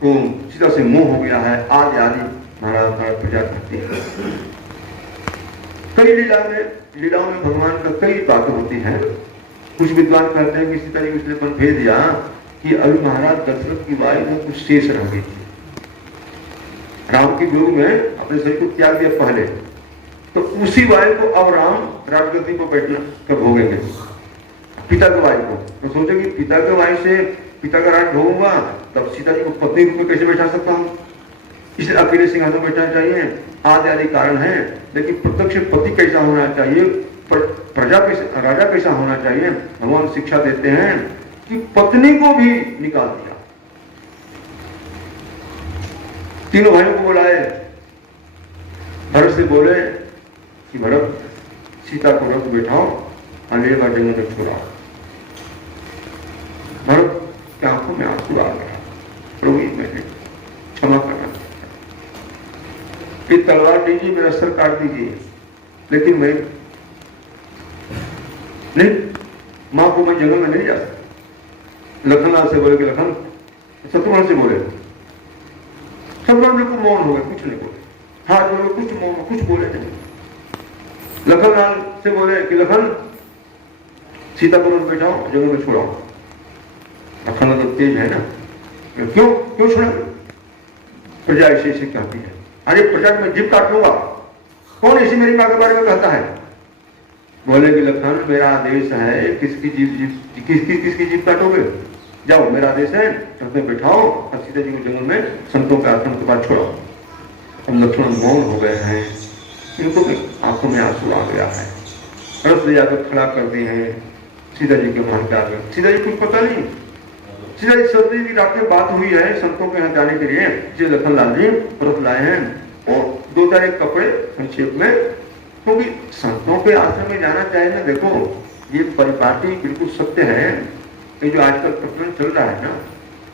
को सीता से मोह हो गया है, आदि आदि महाराज प्रजा करते हैं। कई लीलाओं में भगवान का कई बातें होती हैं। कुछ विद्वान कहते हैं कि सीता जी को इसलिए वन भेज दिया कि अभी महाराज दशरथ की वायु में कुछ शेष रह गई थी। राम की वियोग में अपने शरीर को त्याग दिया पहले, तो उसी वायु को अब राम राजगद्दी पर बैठना कर भोगेंगे, पिता के वायु को। तो सोचे कि पिता के वायु से पिता का राज भोगूंगा, तब सीता जी को पत्नी रूप में कैसे बैठा सकता हूँ, इसलिए अकेले सिंहासन बैठना चाहिए। आदि आदि कारण है। लेकिन प्रत्यक्ष पति कैसा होना चाहिए, प्रजा कैसा, राजा कैसा होना चाहिए, भगवान शिक्षा देते हैं कि पत्नी को भी निकाल दिया। तीनों भाइयों को बुलाए, भरत से बोले कि भरत सीता को रथ बैठाओ, अंधेरे का जंगल में छोड़ाओ। भरत की आंखों में आंसू आ गया, प्रभु मैंने क्षमा करना, ये तलवार दीजिए, मेरा सर काट दीजिए, लेकिन मैं नहीं, मां को मैं जंगल में नहीं जा सकता। लखनलाल से बोले कि लखन, शत्रुघ्न से बोले, शत्रुघ्न बिल्कुल मौन हो गए, कुछ नहीं बोले, हाथ जोड़े, कुछ मौन, कुछ बोले नहीं। लखनलाल से बोले कि लखन सीता को रथ बैठाओ, जंगल में छोड़ाओ। लखनलाल तो तेज है ना, क्यों क्यों छोड़ा? प्रजा ऐसे ऐसे कहती है, अरे प्रजा में जीभ काट लूंगा, कौन ऐसी मेरी मां के बारे में कहता है? बोले कि लखन मेरा आदेश है, किसकी जीभ काटोगे? जाओ, मेरा आदेश है, रथ में बैठाओ और सीता जी को जंगल में संतों के आश्रम के पास छोड़ो। अब लक्ष्मण मौन हो गए हैं, इनको आंखों में आंसू आ गया है। रथ ले जाकर खड़ा कर दिए हैं सीता जी के महल के आगे। सीता जी कुछ पता नहीं, सीता जी सर्दी की रात में बात हुई है संतों के यहाँ जाने के लिए, जो लखनलाल जी रथ लाए हैं और 2-4 कपड़े संक्षेप में, क्योंकि संतों के आश्रम में जाना चाहिए ना। देखो ये परिपाटी बिल्कुल सत्य है, ये जो आजकल प्रचलन चल रहा है ना,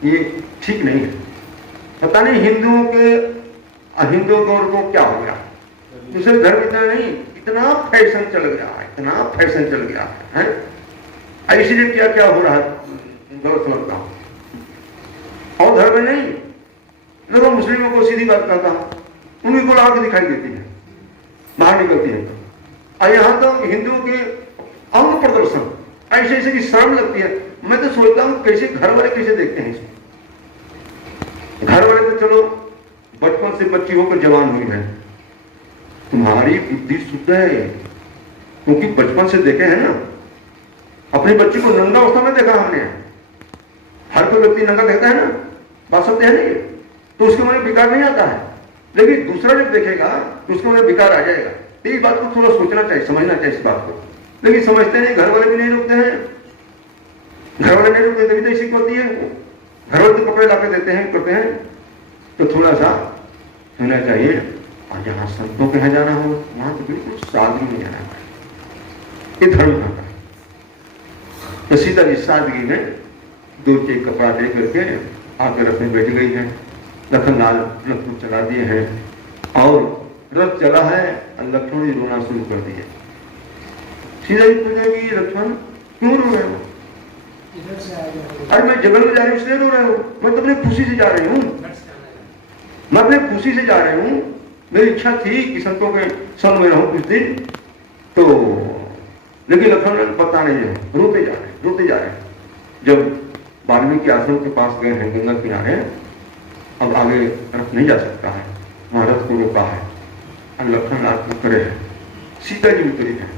ये ठीक नहीं है। पता नहीं हिंदुओं को क्या हो गया, दूसरे धर्म इतना नहीं, इतना फैशन चल गया है, इतना फैशन चल गया है। ऐसे क्या क्या हो रहा है गलत समझता हूं, और धर्म में नहीं। देखो मुस्लिमों को सीधी बात कहता हूं, उन्हीं को लाके दिखाई देती है, बाहर निकलती है। और यहाँ तो हिंदुओं के अंग प्रदर्शन ऐसे ऐसे की शर्म लगती है। मैं तो सोचता हूँ कैसे घर वाले कैसे देखते हैं इसको। घर वाले तो चलो बचपन से बच्ची होकर जवान हुई है, तुम्हारी बुद्धि शुद्ध है क्योंकि बचपन से देखे हैं ना। अपनी बच्ची को नंगा अवस्था में देखा हमने, हर कोई व्यक्ति नंगा देखता है ना, बात सत्य है नहीं, तो उसके मन में विकार नहीं आता है। लेकिन दूसरा जब देखेगा तो उसके मन में विकार आ जाएगा। इस बात को थोड़ा सोचना चाहिए, समझना चाहिए इस बात को। लेकिन समझते नहीं, घर वाले भी नहीं रुकते हैं, घर वाले नहीं रुकते तभी तो ऐसी होती है। घर वाले तो कपड़े लाके देते हैं, करते हैं, तो थोड़ा सा होना चाहिए। और जहां संतों के यहाँ जाना हो वहां तो बिल्कुल सादगी में जाना है, ये धर्म होता है। तो सीता जी सादगी में 2 कपड़ा दे करके आकर रथ में बैठ गई है। लखनलाल रथ को चला दिए हैं और रथ चला है और लक्ष्मण जी रोना शुरू कर दिए। सीता जी पूछेगी लक्ष्मण क्यों रो रहे हो? अरे मैं जंगल में जा रही हूँ इसलिए रो रहे हो? मैं तो अपनी खुशी से जा रही हूँ, मैं अपनी खुशी से जा रही हूँ। मेरी इच्छा थी कि संतों के संग में रहूं कुछ दिन, तो लेकिन लक्ष्मण पता नहीं है, रोते जा रहे हैं। जब वाल्मीकि आश्रम के पास गए हैं गंगा किनारे, अब आगे रथ नहीं जा सकता है, वहां रथ को रोका है और लक्ष्मण खड़े हैं, सीता जी उतरी है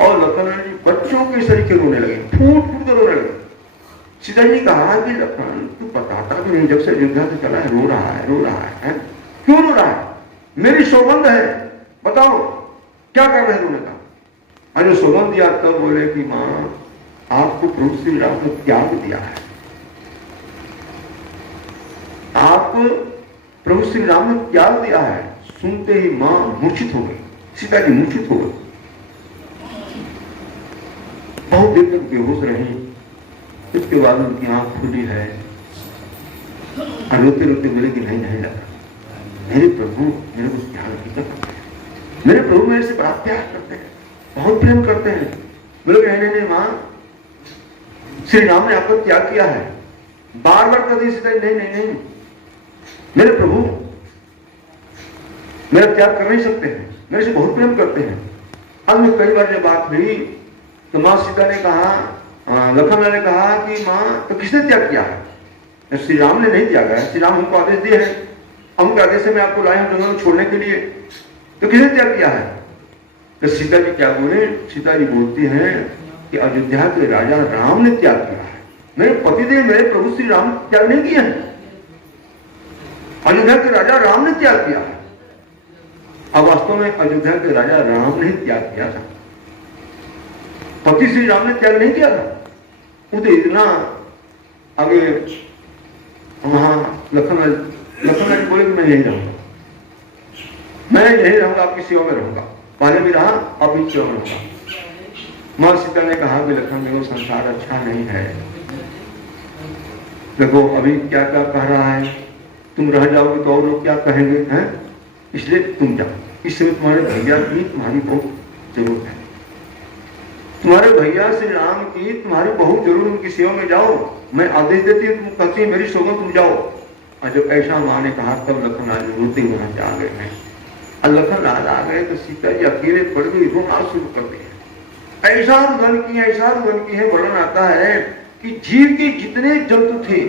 और लक्ष्मण जी बच्चों के सरीखे रोने लगे, फूट फूट कर रोने लगे। सीता जी कहा कि लक्ष्मण तू बताता भी नहीं, जब से अयोध्या से चला है रो रहा है, क्यों रो रहा है? मेरी सौगंध है, बताओ क्या कर रहे रोने का? अरे सौगंध दिया तब बोले कि मां आपको प्रभु श्री राम ने त्याग दिया है, आप प्रभु श्री राम ने त्याग दिया है। सुनते ही मां मूर्छित हो गई, सीता जी मूर्छित हो गई, बहुत देर तक बेहोश रही। उसके बाद उनकी आंख खुली है और रोते रोते बोले कि नहीं लगा, मेरे प्रभु मेरे को प्यार करते हैं, मेरे प्रभु मेरे से बड़ा प्यार करते हैं, बहुत प्रेम करते हैं। बोले नहीं मां, श्री राम ने आपको त्याग किया है। बार बार कहती सीता नहीं, मेरे प्रभु मेरा त्याग कर नहीं सकते हैं, मेरे से बहुत प्रेम करते हैं। अंत में कई बार जब बात हुई तो माँ सीता ने कहा, लखन ने कहा कि माँ तो किसने त्याग किया है? श्री राम ने नहीं त्यागा है, श्री राम हमको आदेश दिए हैं, हमको आदेश में आपको लाए हैं जंगल छोड़ने के लिए, तो किसने त्याग किया है? तो सीता जी क्या बोले? सीता जी बोलती हैं कि अयोध्या के राजा राम ने त्याग किया है, मेरे पतिदेव मेरे प्रभु श्री राम त्याग नहीं किया है, अयोध्या के राजा राम ने त्याग किया है। अब वास्तव में अयोध्या के राजा राम ने त्याग किया था, पति श्री राम ने त्याग नहीं किया था। वो तो इतना आगे वहां लखन जी बोले कि मैं यही रहूंगा, मैं यही रहूंगा, आपकी सेवा में रहूंगा, पहले भी रहा अब भी सेवा में रहूंगा। मां सीता ने कहा कि लखन देखो संसार अच्छा नहीं है, देखो अभी क्या क्या कह रहा है, तुम रह जाओगे तो और लोग क्या कहेंगे हैं, इसलिए तुम जाओ, इस समय तुम्हारे भैया की तुम्हारी बहुत जरूरत है, तुम्हारे भैया श्री राम की तुम्हारी बहुत जरूरत, उनकी सेवा में जाओ, मैं आदेश देती हूँ, तुम कहती है मेरी सोगन तुम जाओ। और जब ऐसा माँ ने कहा तब लखनलाल रोते हुए आ गए हैं, और लखनलाल आ गए तो सीता जी अकेले पड़ गई, रोना शुरू कर दिया। ऐसा रुदन की है, वर्णन आता है कि जीव के जितने जंतु थे,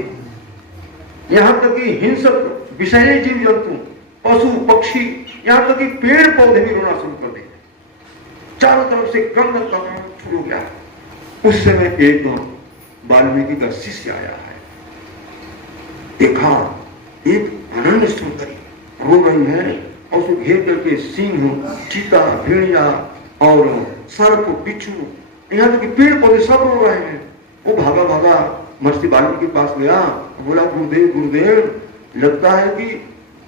यहाँ तक कि हिंसक विषय जीव जंतु, पशु पक्षी, यहाँ तक कि पेड़ पौधे भी रोना शुरू कर दिए, चारों तरफ से क्रंदन करना शुरू हो गया। उस समय एक वाल्मीकि का शिष्य आया है, देखा एक अनन्य सुंदरी रो रही है, और उसको घेर करके सिंह, चीता, भेड़िया और सर्प, बिच्छू, यहाँ तक कि पेड़ पौधे सब रो रहे हैं। वो भागा भागा महर्षि वाल्मीकि के पास गया, बोला गुरुदेव लगता है कि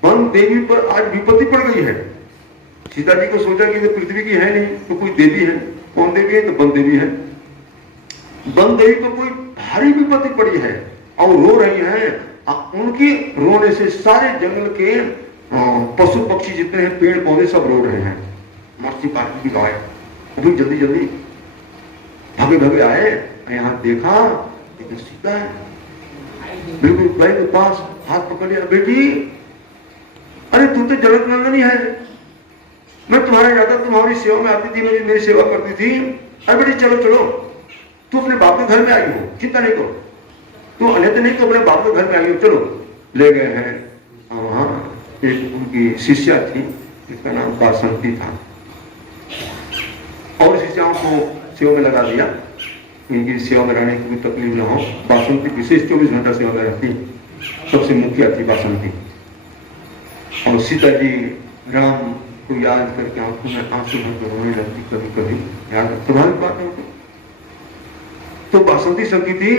वन देवी पर आज विपत्ति पड़ गई है। सीता जी को सोचा कि तो पृथ्वी की है नहीं तो कोई देवी है, कौन देवी है? तो वन देवी है, वन देवी पर कोई भारी विपत्ति पड़ी है और रो रही है। उनकी रोने से सारे जंगल के पशु पक्षी जितने हैं, पेड़ पौधे सब रो रहे हैं। महर्षि वाल्मीकि आए, वो भी जल्दी जल्दी भागे भागे आए, यहाँ देखा लेकिन सीता है, बिल्कुल भाई के पास हाथ पकड़ लिया, बेटी अरे तू तो जनक नंदनी है, मैं तुम्हारा ज्यादा तुम्हारी सेवा में आती थी, मेरी सेवा करती थी, अरे बेटी चलो चलो, तू अपने बाप के घर में आई हो, चिंता नहीं करो, तू अन्यथा नहीं तो अपने बाप के घर में आई हो, चलो। ले गए हैं, वहां एक उनकी शिष्या थी, जिसका नाम बासंती था, और शिष्याओं को सेवा में लगा दिया, इनकी सेवा में रहने की कोई तकलीफ न हो। बासंती विशेष 24 घंटा सेवा में रहती, सबसे मुखिया थी बासंती। और सीता जी राम को याद करके आंखों में आंसू भर रोने लगती, कभी कभी याद स्वाभाविक बात है। तो बासंती सखी थी,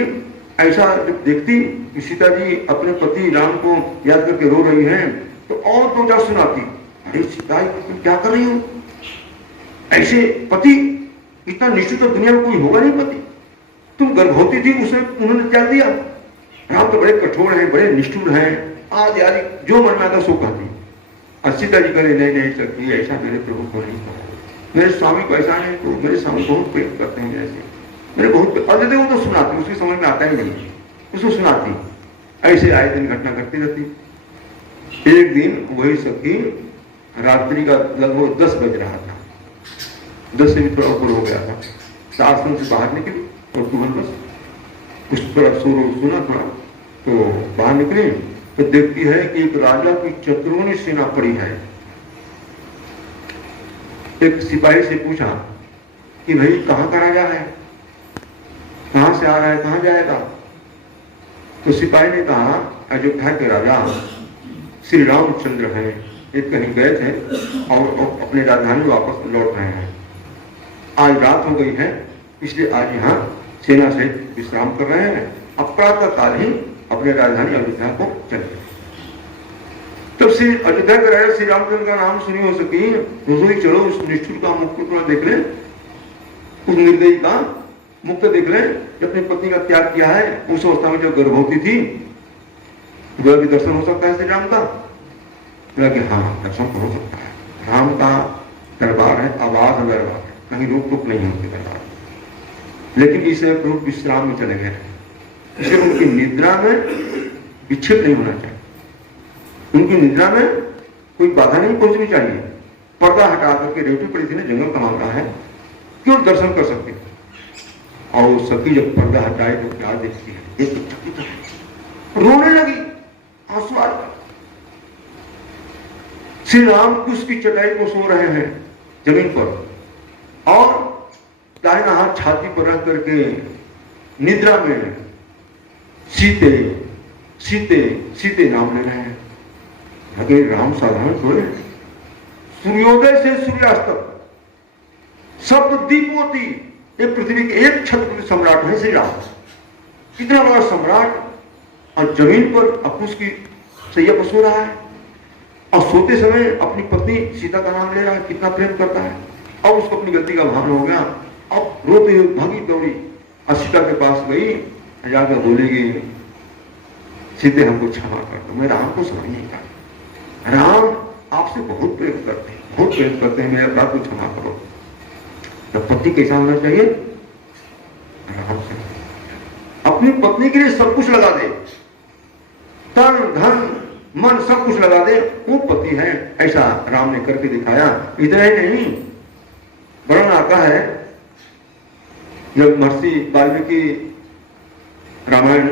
ऐसा जब देखती कि सीता जी अपने पति राम को याद करके रो रही हैं, तो और दो चार सुनाती, अरे सीता तुम क्या कर रही हो, ऐसे पति इतना निश्चित तो दुनिया में कोई होगा नहीं पति, तुम गर्भवती थी उसे उन्होंने त्याग दिया, राम तो बड़े कठोर हैं, बड़े निष्ठुर हैं, आदि आदि जो मन में आता सो कहती। सीता जी करे नहीं सकती, ऐसा मेरे प्रभु को नहीं कहा, मेरे स्वामी को ऐसा नहीं, तो मेरे स्वामी बहुत प्रेम करते हैं, ऐसे मेरे बहुत अरे वो तो सुनाती, उसकी समझ में आता ही नहीं, उसको सुनाती, ऐसे आए दिन घटना घटती रहती। एक दिन वही सखी रात्रि का लगभग 10 बज रहा था, 10 से भी थोड़ा ऊपर हो गया था, आश्रम से बाहर निकली और तुरंत बस कुछ थोड़ा शोर सुना थोड़ा, तो बाहर निकली तो देखती है कि एक राजा की चतुर्मुखी सेना पड़ी है। एक सिपाही से पूछा कि भाई कहाँ का राजा है, कहां से आ रहा है, कहां जाएगा? तो सिपाही ने कहा अयोध्या के राजा श्री रामचंद्र हैं, ये कहीं गए थे और अपने राजधानी वापस लौट रहे हैं, आज रात हो गई है, इसलिए आज यहाँ सेना से विश्राम कर रहे हैं, अब प्रातः काल ही अपने राजधानी अयोध्या को चले। तब श्री अयोध्या के राजा श्री रामचंद्र का नाम सुनी हो सकी, रसोई चलो उस निष्ठुर का मुख को थोड़ा देख ले, उस निर्दयी का मुख को देख ले, जब अपनी पत्नी का त्याग किया है, उस अवस्था में जब गर्भवती थी, वह भी दर्शन हो सकता है श्री राम का? कि हाँ दर्शन हो सकता है, राम का दरबार है, आवाज दरबार है, कहीं रोक टोक नहीं होती दरबार। लेकिन इस प्रभु विश्राम में चले गए, इसलिए उनकी निद्रा में विक्षेप नहीं होना चाहिए। उनकी निद्रा में कोई बाधा नहीं पहुंचनी चाहिए। पर्दा हटा करके रेवती पड़ी थी ना, जंगल का मामला है, क्यों दर्शन कर सकते। और वो सखी जब पर्दा हटाए तो क्या देखती है, रोने लगी, आंसू आ गए। श्री राम कुश की चटाई को सो रहे हैं जमीन पर, और दाहिना हाथ छाती पर रख करके निद्रा में सीते सीते सीते नाम ले रहे हैं। अगर राम साधारण थोड़े, सूर्योदय से सूर्यास्त तक सब दीपोती, ये पृथ्वी के एक छत्रपति सम्राट है श्री राम, इतना बड़ा सम्राट, और जमीन पर अकुश की सैया पर सो रहा है, और सोते समय अपनी पत्नी सीता का नाम ले रहा है, कितना प्रेम करता है। अब उसको अपनी गलती का भान हो गया, अब रोते हुए भागी दौड़ी और सीता के पास गई, जाकर बोलेगी, सीते हमको क्षमा कर दो, मैं राम को समझ नहीं पाया, राम आपसे बहुत प्रेम करते हैं, बहुत प्रेम करते हैं, मेरे अपराध को क्षमा करो। तो पति कैसा होना चाहिए, राम से अपनी पत्नी के लिए सब कुछ लगा दे, तन धन मन सब कुछ लगा दे, वो पति है, ऐसा राम ने करके दिखाया। इतना ही नहीं, वर्णन आता है जब महर्षि वाल्मीकि रामायण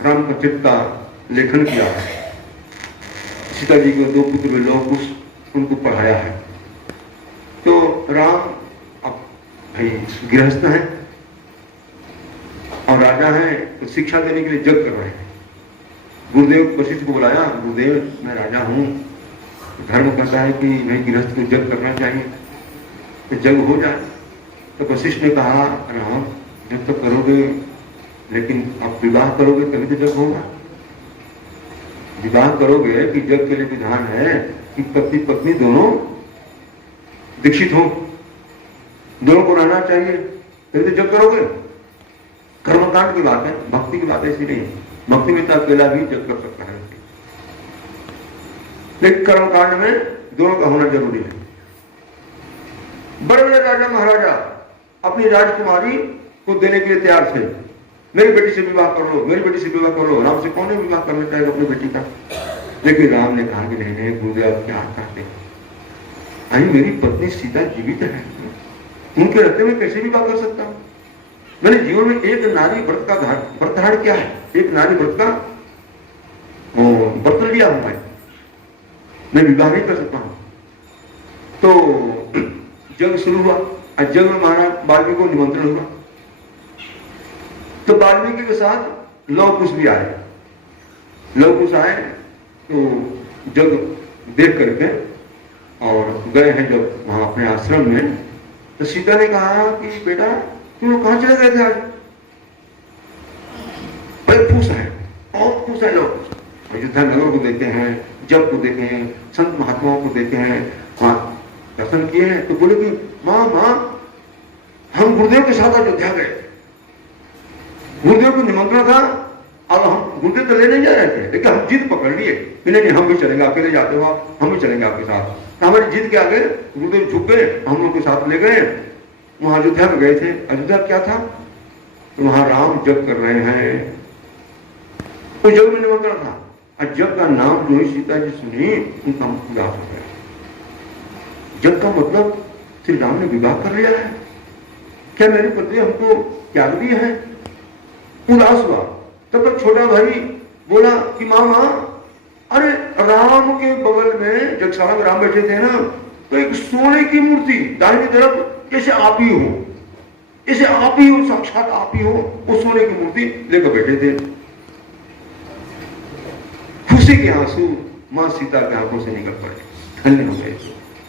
राम का चित्त का लेखन किया है, सीता जी के दो पुत्र लौह कुश उनको पढ़ाया है, तो राम अब भाई गृहस्थ हैं और राजा हैं, तो शिक्षा देने के लिए यज्ञ कर रहे हैं। गुरुदेव वशिष्ठ को बुलाया, गुरुदेव मैं राजा हूँ, धर्म कहता है कि भाई गृहस्थ को यज्ञ करना चाहिए, तो यज्ञ हो जाए। तो वशिष्ठ ने कहा, राम जब तक करोगे, लेकिन आप विवाह करोगे तभी तो यज्ञ होगा। विवाह करोगे कि यज्ञ के लिए विधान है कि पति पत्नी दोनों दीक्षित हो, दोनों को रहना चाहिए, तभी तो यज्ञ करोगे। कर्मकांड की बात है, भक्ति की बात ऐसी नहीं। भक्ति में तो अकेला भी यज्ञ कर सकता है, लेकिन कर्मकांड में दोनों का होना जरूरी है। बड़े बड़े राजा महाराजा अपनी राजकुमारी को देने के लिए तैयार थे, मेरी बेटी से विवाह कर लो, मेरी बेटी से विवाह कर लो। राम से कौन विवाह करना चाहेगा अपनी बेटी का, लेकिन राम ने कहा कि नहीं नहीं गुरुदेव क्या करते हैं, अरे मेरी पत्नी सीता जीवित है, उनके रहते में कैसे विवाह कर सकता हूं। मैंने जीवन में एक नारी व्रत का व्रत धारण किया है, एक नारी व्रत का व्रत लिया हूं, मैं विवाह नहीं कर सकता हूं। तो यज्ञ शुरू हुआ, यज्ञ में महाराज वाल्मीकि को निमंत्रण हुआ, तो वाल्मीकि के साथ लौह कुश भी आए। लौह कुश आए तो यज्ञ देख करके और गए हैं जब वहां अपने आश्रम में, तो सीता ने कहा कि बेटा तुम कहां चले गए थे आज, बड़े खुश है, बहुत खुश है लोग। अयोध्या नगर को देखे हैं, जब को देखे हैं, संत महात्माओं को देखे हैं, वहां दर्शन किए हैं, तो बोले कि माँ माँ हम गुरुदेव के साथ अयोध्या गए, गुरुदेव को निमंत्रण था और हम गुरुदेव तो ले नहीं जा रहे थे, लेकिन हम जिद पकड़ लिए कि नहीं हम भी चलेंगे, अकेले जाते हो आप, हम भी चलेंगे आपके साथ। तो हमारी जिद के आगे गुरुदेव झुक गए, हम लोग के साथ ले गए, वहां अयोध्या में गए थे। अयोध्या क्या था, तो वहां राम जप कर रहे हैं, तो जग में निमंत्रण था, और जग का नाम जो ही सीता जी सुनी उनका उदास हो गया। जग का मतलब श्री राम ने विवाह कर लिया है, क्या मेरी पत्नी हमको त्याग दी है, उदास हुआ। तब तक छोटा भाई बोला कि मामा अरे राम के बगल में जगशाला में राम बैठे थे ना, तो एक सोने की मूर्ति दाहिनी तरफ जैसे आप ही हो, जैसे आप ही हो, साक्षात आप ही हो, वो सोने की मूर्ति लेकर बैठे थे। खुशी के आंसू मां सीता के आंखों से निकल पड़े, धन्य हो गए,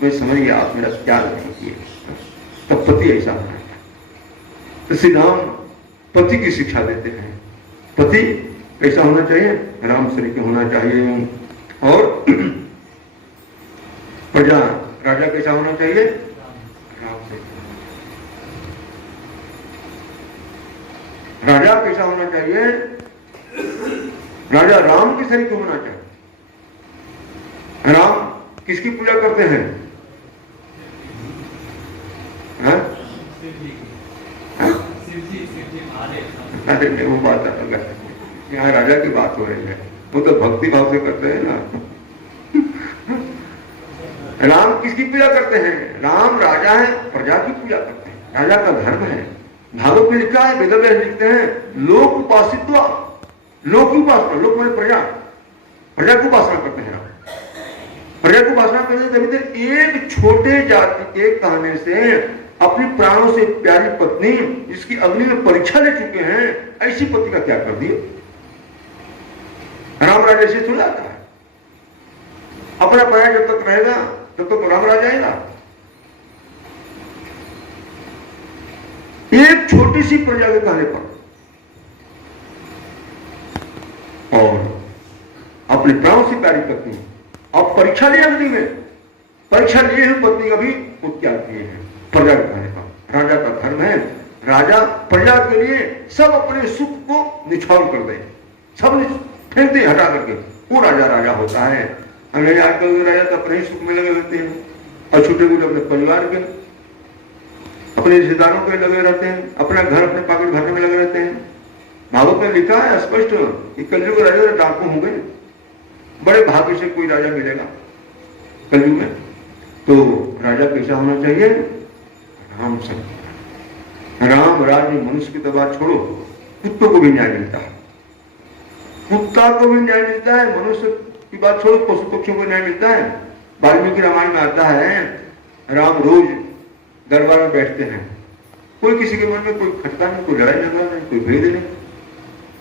मैं समझ गया आप मेरा त्याग नहीं किए। तब पति ऐसा होना चाहिए। तो श्री राम पति की शिक्षा देते हैं, पति कैसा होना चाहिए, राम श्री के होना चाहिए। और प्रजा राजा कैसा होना चाहिए, राम से। राजा कैसा होना चाहिए, राजा राम के सरिक होना चाहिए। राम किसकी पूजा करते हैं, अरे वो बात अलग है, यहाँ राजा की बात हो रही है, वो तो भक्ति भाव से करते हैं ना, राम किसकी पूजा करते हैं? राम राजा है, प्रजा की पूजा करते हैं, राजा का धर्म है। भागवत में लिखा है, वेद व्यास लिखते हैं, लोक उपासित्वा, लोक की उपासना, लोक में प्रजा, प्रजा की उपासना करते हैं। प्रजा की उपासना करते तभी तो एक छोटे जाति के कहने से अपनी प्राणों से प्यारी पत्नी, जिसकी अग्नि में परीक्षा ले चुके हैं, ऐसी पति का क्या कर दिए? राम राजा से थोड़ा आता है। अपना प्रजा जब तक रहेगा तब तक राम राजा आएगा। एक छोटी सी प्रजा के कहने पर और अपने प्राणों से प्यारी पत्नी, अब परीक्षा लिया अग्नि में, परीक्षा लिए हुए पत्नी का भी त्याग किए हैं प्रजा के कहने पर। राजा का धर्म है, राजा प्रजा के लिए सब अपने सुख को निछावर कर दे, सब फेंक दे हटा करके, वो राजा राजा होता है। अंग्रेज आजकल राजा तो अपने ही सुख में लगे रहते हैं और छोटे मोटे अपने परिवार के, अपने रिश्तेदारों के लगे रहते हैं, अपना घर अपने पॉकेट भरने में लगे रहते हैं। भागवत में लिखा है स्पष्ट कि कलयुग राजा डाकू होंगे, बड़े भाग्य से कोई राजा मिलेगा कलयुग में। तो राजा कैसा होना चाहिए? राम संग। राम राज्य मनुष्य की तो बात छोड़ो, कुत्तों को भी न्याय मिलता है, कुत्ता को भी न्याय मिलता है, मनुष्य की बात छोड़ो, पशु पक्षियों को न्याय मिलता है। वाल्मीकि रामायण में आता है, राम रोज दरबार में बैठते हैं, कोई किसी के मन में कोई खटका नहीं, कोई लड़ाई झगड़ा नहीं, कोई भेद नहीं,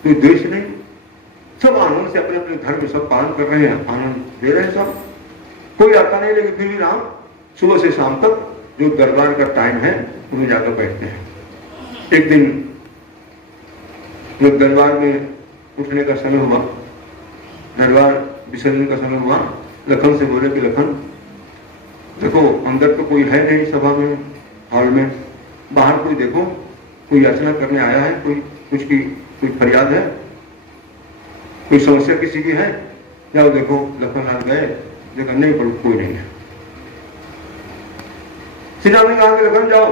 कोई द्वेष नहीं, सब आनंद से अपने अपने धर्म में सब पालन कर रहे हैं, आनंद दे रहे हैं सब, कोई आता नहीं। लेकिन फिर भी राम सुबह से शाम तक जो दरबार का टाइम है उन्हें जाकर बैठते हैं। एक दिन जब दरबार में उठने का समय हुआ, दरबार विसर्जन का समय हुआ, लखन से बोले कि लखन देखो, अंदर तो कोई है नहीं सभा में, हॉल में, बाहर कोई देखो, कोई याचना करने आया है, कोई कुछ की कोई फरियाद है, कोई समस्या किसी की है, जाओ देखो। लखन लाल गए, देखा नहीं, पर कोई नहीं है। सीधा ने कहा कि लखन जाओ,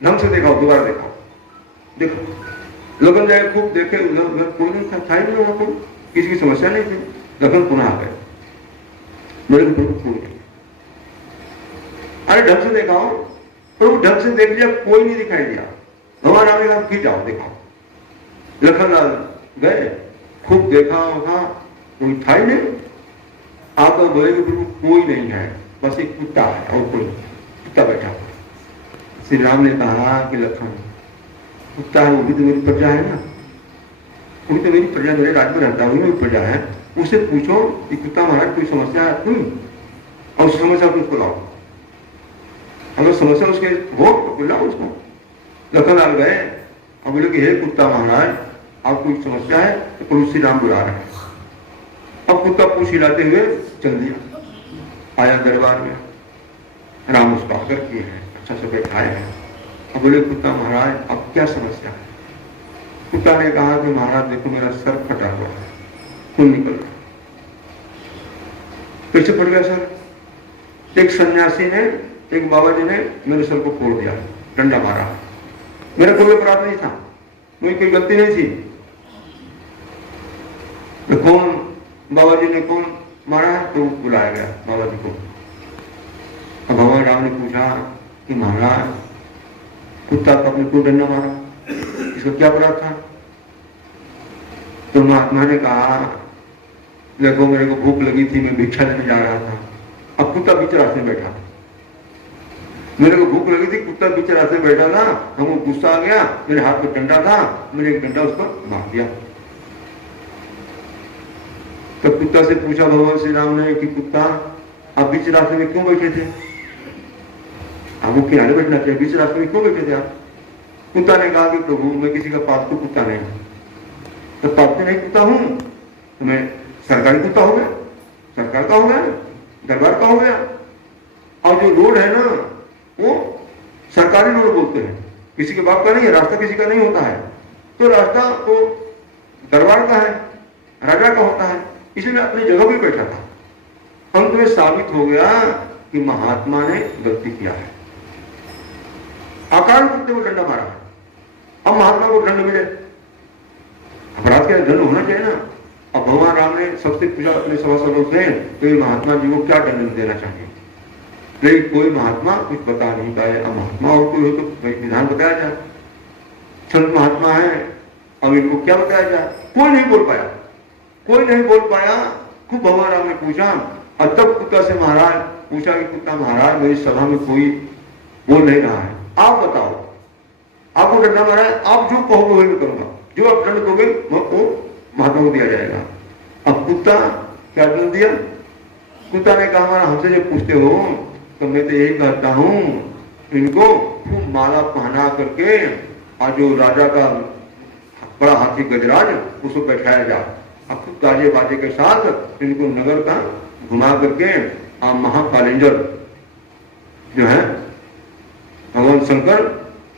ढंग से दिखाओ, दोबारा दिखाओ, देखो। लखन जाए, खूब देखे, कोई नहीं था ही नहीं होगा, कोई किसी की समस्या नहीं थी। लखन पुनः आ गए, मेरे को कोई नहीं। अरे ढंग से दिखाओ, प्रभु ढंग से देख लिया, कोई नहीं दिखाई दिया। भगवान राम ने कहा फिर जाओ दिखाओ। लखन लाल गए, खूब देखा होगा, कोई था ही नहीं। आकर बोले कि प्रभु कोई नहीं है, बस एक कुत्ता है और कोई कुत्ता बैठा हुआ। श्री राम ने कहा कि लखन, कुत्ता है वो भी तो मेरी प्रजा है ना, वो भी तो मेरी प्रजा, मेरे राज्य में रहता है, वो मेरी प्रजा है, उससे पूछो कि कुत्ता महाराज कोई समस्या है कोई, और उस समस्या को उसको लाओ, अगर समस्या उसके हो तो बुलाओ उसको। लखन लाल गए और बोले कि हे कुत्ता महाराज, आपको कोई समस्या है? तो प्रभु श्री राम बुला रहे हैं। अब कुत्ता पूछ हिलाते हुए चल दिया, आया दरबार में, राम उसका आदर किए हैं, अच्छा से बैठाए हैं। अब बोले कुत्ता महाराज अब क्या समस्या है? कुत्ता ने कहा कि महाराज देखो मेरा सर फटा हुआ है, खून निकल रहा। कैसे फट गया सर? एक सन्यासी ने, एक बाबा जी ने मेरे सर को फोड़ दिया, डंडा मारा, मेरा कोई अपराध नहीं था, मुझे कोई गलती नहीं थी। तो कौन बाबा जी ने कौन मारा है? तो बुलाया गया बाबा जी को। अब भगवान राम ने पूछा कि महाराज कुत्ता को आपने क्यों डंडा मारा, इसका क्या अपराध था? तो महात्मा ने कहा देखो मेरे को भूख लगी थी, मैं भिक्षा लेने जा रहा था, अब कुत्ता बीच रास्ते में बैठा, मेरे को भूख लगी थी, कुत्ता बीच रास्ते में बैठा था, हमको गुस्सा आ गया, मेरे हाथ में डंडा था, मैंने एक डंडा उस पर मार दिया। तो कुत्ता से पूछा भगवान श्री राम ने कि कुत्ता आप बीच रास्ते में क्यों बैठे थे? आपको किनारे बैठना चाहिए, बीच रास्ते में क्यों बैठे थे आप? कुत्ता ने कहा कि प्रभु मैं किसी का पालतू कुत्ता नहीं, तो पालतू नहीं कुत्ता हूं तो मैं सरकारी कुत्ता हो गया, सरकार का हो गया, दरबार का हो गया। और जो रोड है ना वो सरकारी रोड बोलते हैं, किसी के बाप का नहीं है, रास्ता किसी का नहीं होता है, तो रास्ता तो दरबार का है, राजा का होता है, इसलिए मैं अपनी जगह भी बैठा था। अंत में साबित हो गया कि महात्मा ने गलती किया है, अकारण कुत्ते को डंडा मारा है, अब महात्मा को दंड मिले, अपराध का दंड होना चाहिए ना। अब भगवान राम ने सबसे पूछा अपने सभासदों से तो ये महात्मा जी को क्या दंड देना चाहिए? लेकिन कोई महात्मा कुछ बता नहीं पाए। अब महात्मा और कोई हो तो विधान बताया जाए, संत महात्मा है, अब इनको क्या बताया जाए? कोई नहीं बोल पाया, कोई नहीं बोल पाया। खूब भगवान राम ने पूछा, और तब कुत्ता से महाराज पूछा कि कुत्ता महाराज मेरी सभा में कोई बोल नहीं रहा है, आप बताओ, आपको डरना महाराज, आप जो कहोगे वही मैं करूंगा, जो आप दंड दोगे वो महात्मा को दिया जाएगा। अब कुत्ता क्या दंड दिया? कुत्ता ने कहा हमसे जो पूछते हो तो मैं तो यही कहता हूं, इनको खूब माला पहना करके और जो राजा का बड़ा हाथी गजराज उसको बैठाया जाए, अब खूब ताजे बाजे के साथ इनको नगर का घुमा करके महाकालेंजर जो है भगवान शंकर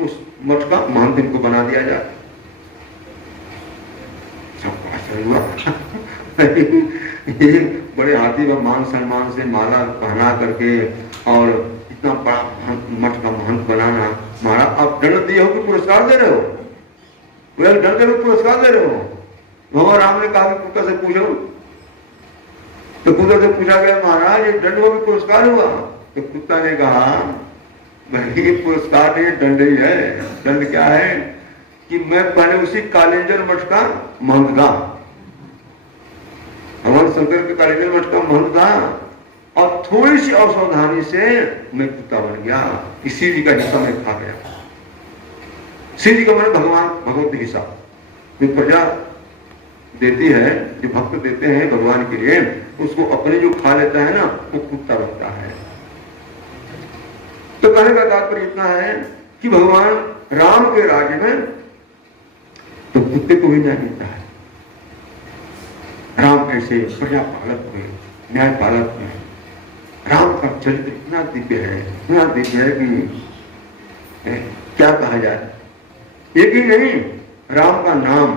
उस मठ का महंत इनको बना दिया जाए। सबको आश्चर्य हुआ ये बड़े हाथी व मान सम्मान से माला पहना करके और इतना बड़ा मठ का महंत बनाना, महाराज आप दंड दिए हो कि पुरस्कार दे रहे हो? दंड दे रहे हो पुरस्कार दे रहे हो? भगवान राम ने कहा कि कुत्ता से पूछो, तो कुत्ता से पूछा गया महाराज ये दंड हुआ कि पुरस्कार हुआ? तो कुत्ता ने कहा भाई पुरस्कार नहीं दंड ही है। दंड क्या है कि मैं पहले उसी कालेंजर मठ का महंत था, भगवान शंकर के कालेंजर मठ का महंत था और थोड़ी सी असावधानी से मैं कुत्ता बन गया, इसी जी का हिस्सा मैं खा गया। शिव जी का मैंने भगवान भगवत हिस्सा जो प्रजा देती है, जो भक्त देते हैं भगवान के लिए, उसको अपने जो खा लेता है ना वो कुत्ता बनता है। तो कहने का तात्पर्य इतना है कि भगवान राम के राज्य में तो कुत्ते को भी न्याय मिलता है। राम कैसे प्रजा पालक हुए, न्याय पालक हुए। राम का चरित्र इतना दिव्य है, इतना दिव्य है कि क्या कहा जाए। एक ही नहीं, राम का नाम,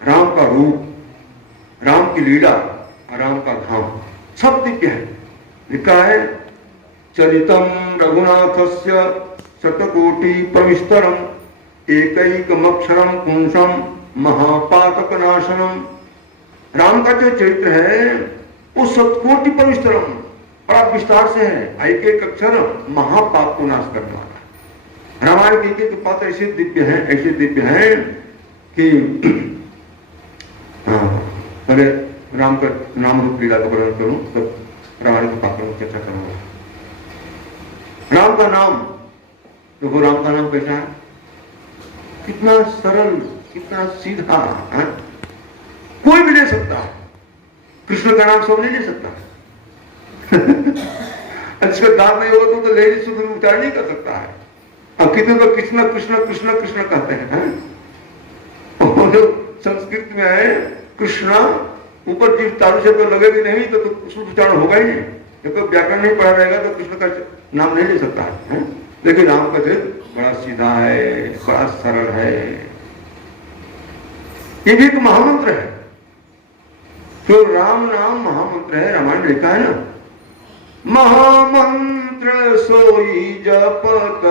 राम का रूप, राम की लीला, राम का धाम सब दिव्य है। लिखा है चरितम रघुनाथस्य शतकोटि प्रविस्तरम एकैकमक्षरम पुंसम महापातक नाशनम। राम का जो चरित्र है वो शतकोटि प्रविस्तरम, बड़ा विस्तार से है, एक एक अक्षर महापाप को नाश करने वाला। रामायण के पात्र ऐसे दिव्य हैं, ऐसे दिव्य हैं कि पहले राम का नाम रूप लीला का वर्णन करूं तो रामायण के पात्रों में चर्चा करूंगा। राम का नाम देखो, राम का नाम कैसा है, कितना सरल, कितना सीधा है? कोई भी ले सकता है। कृष्ण का नाम सब नहीं ले सकता अच्छा दाम नहीं होगा तो लेडी शुद्ध उच्चारण नहीं कर सकता है। अब कितने तो कृष्ण कृष्ण कृष्ण कृष्ण कहते हैं, संस्कृत में है कृष्णा ऊपर जीव तालु से तो लगेगी नहीं तो शुद्ध उच्चारण होगा ही नहीं। जब व्याकरण नहीं पढ़ा रहेगा तो कृष्ण का नाम नहीं ले सकता है। लेकिन राम का चरित्र बड़ा सीधा है, बड़ा सरल है। ये भी एक महामंत्र है, जो राम नाम महामंत्र है। रामायण लिखा है ना, महामंत्र सोई जपत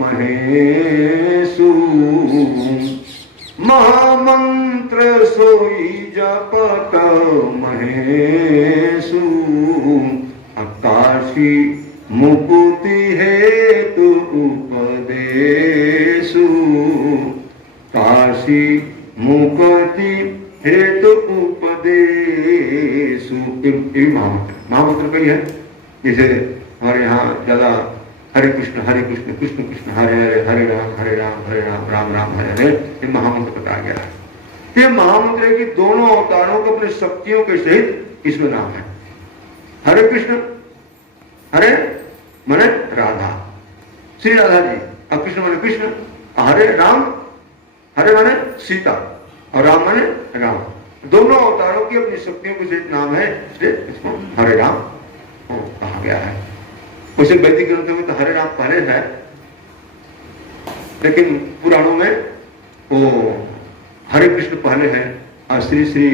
महेशु, महामंत्र सोई जपत महेशु, काशी मुकुति हेतु उपदेशु, काशी मुकुति हेतु उपदेशु। महामंत्र कई है, जैसे हमारे यहाँ ज्यादा हरे कृष्ण कृष्ण कृष्ण हरे हरे, हरे राम राम राम हरे हरे, ये महामंत्र बताया गया है। ये महामंत्र है कि दोनों अवतारों को अपने शक्तियों के सहित इसमें नाम है। हरे कृष्ण, हरे माने राधा, श्री राधा जी, और कृष्ण माने कृष्ण। हरे राम, हरे माने सीता और राम माने राम। दोनों अवतारों की अपनी शक्तियों के सहित नाम है, इसलिए इसको हरे राम कहा गया है। उसे वैदिक ग्रंथों में तो हरे राम पहले है, लेकिन पुराणों में वो हरे कृष्ण पहले है। और श्री श्री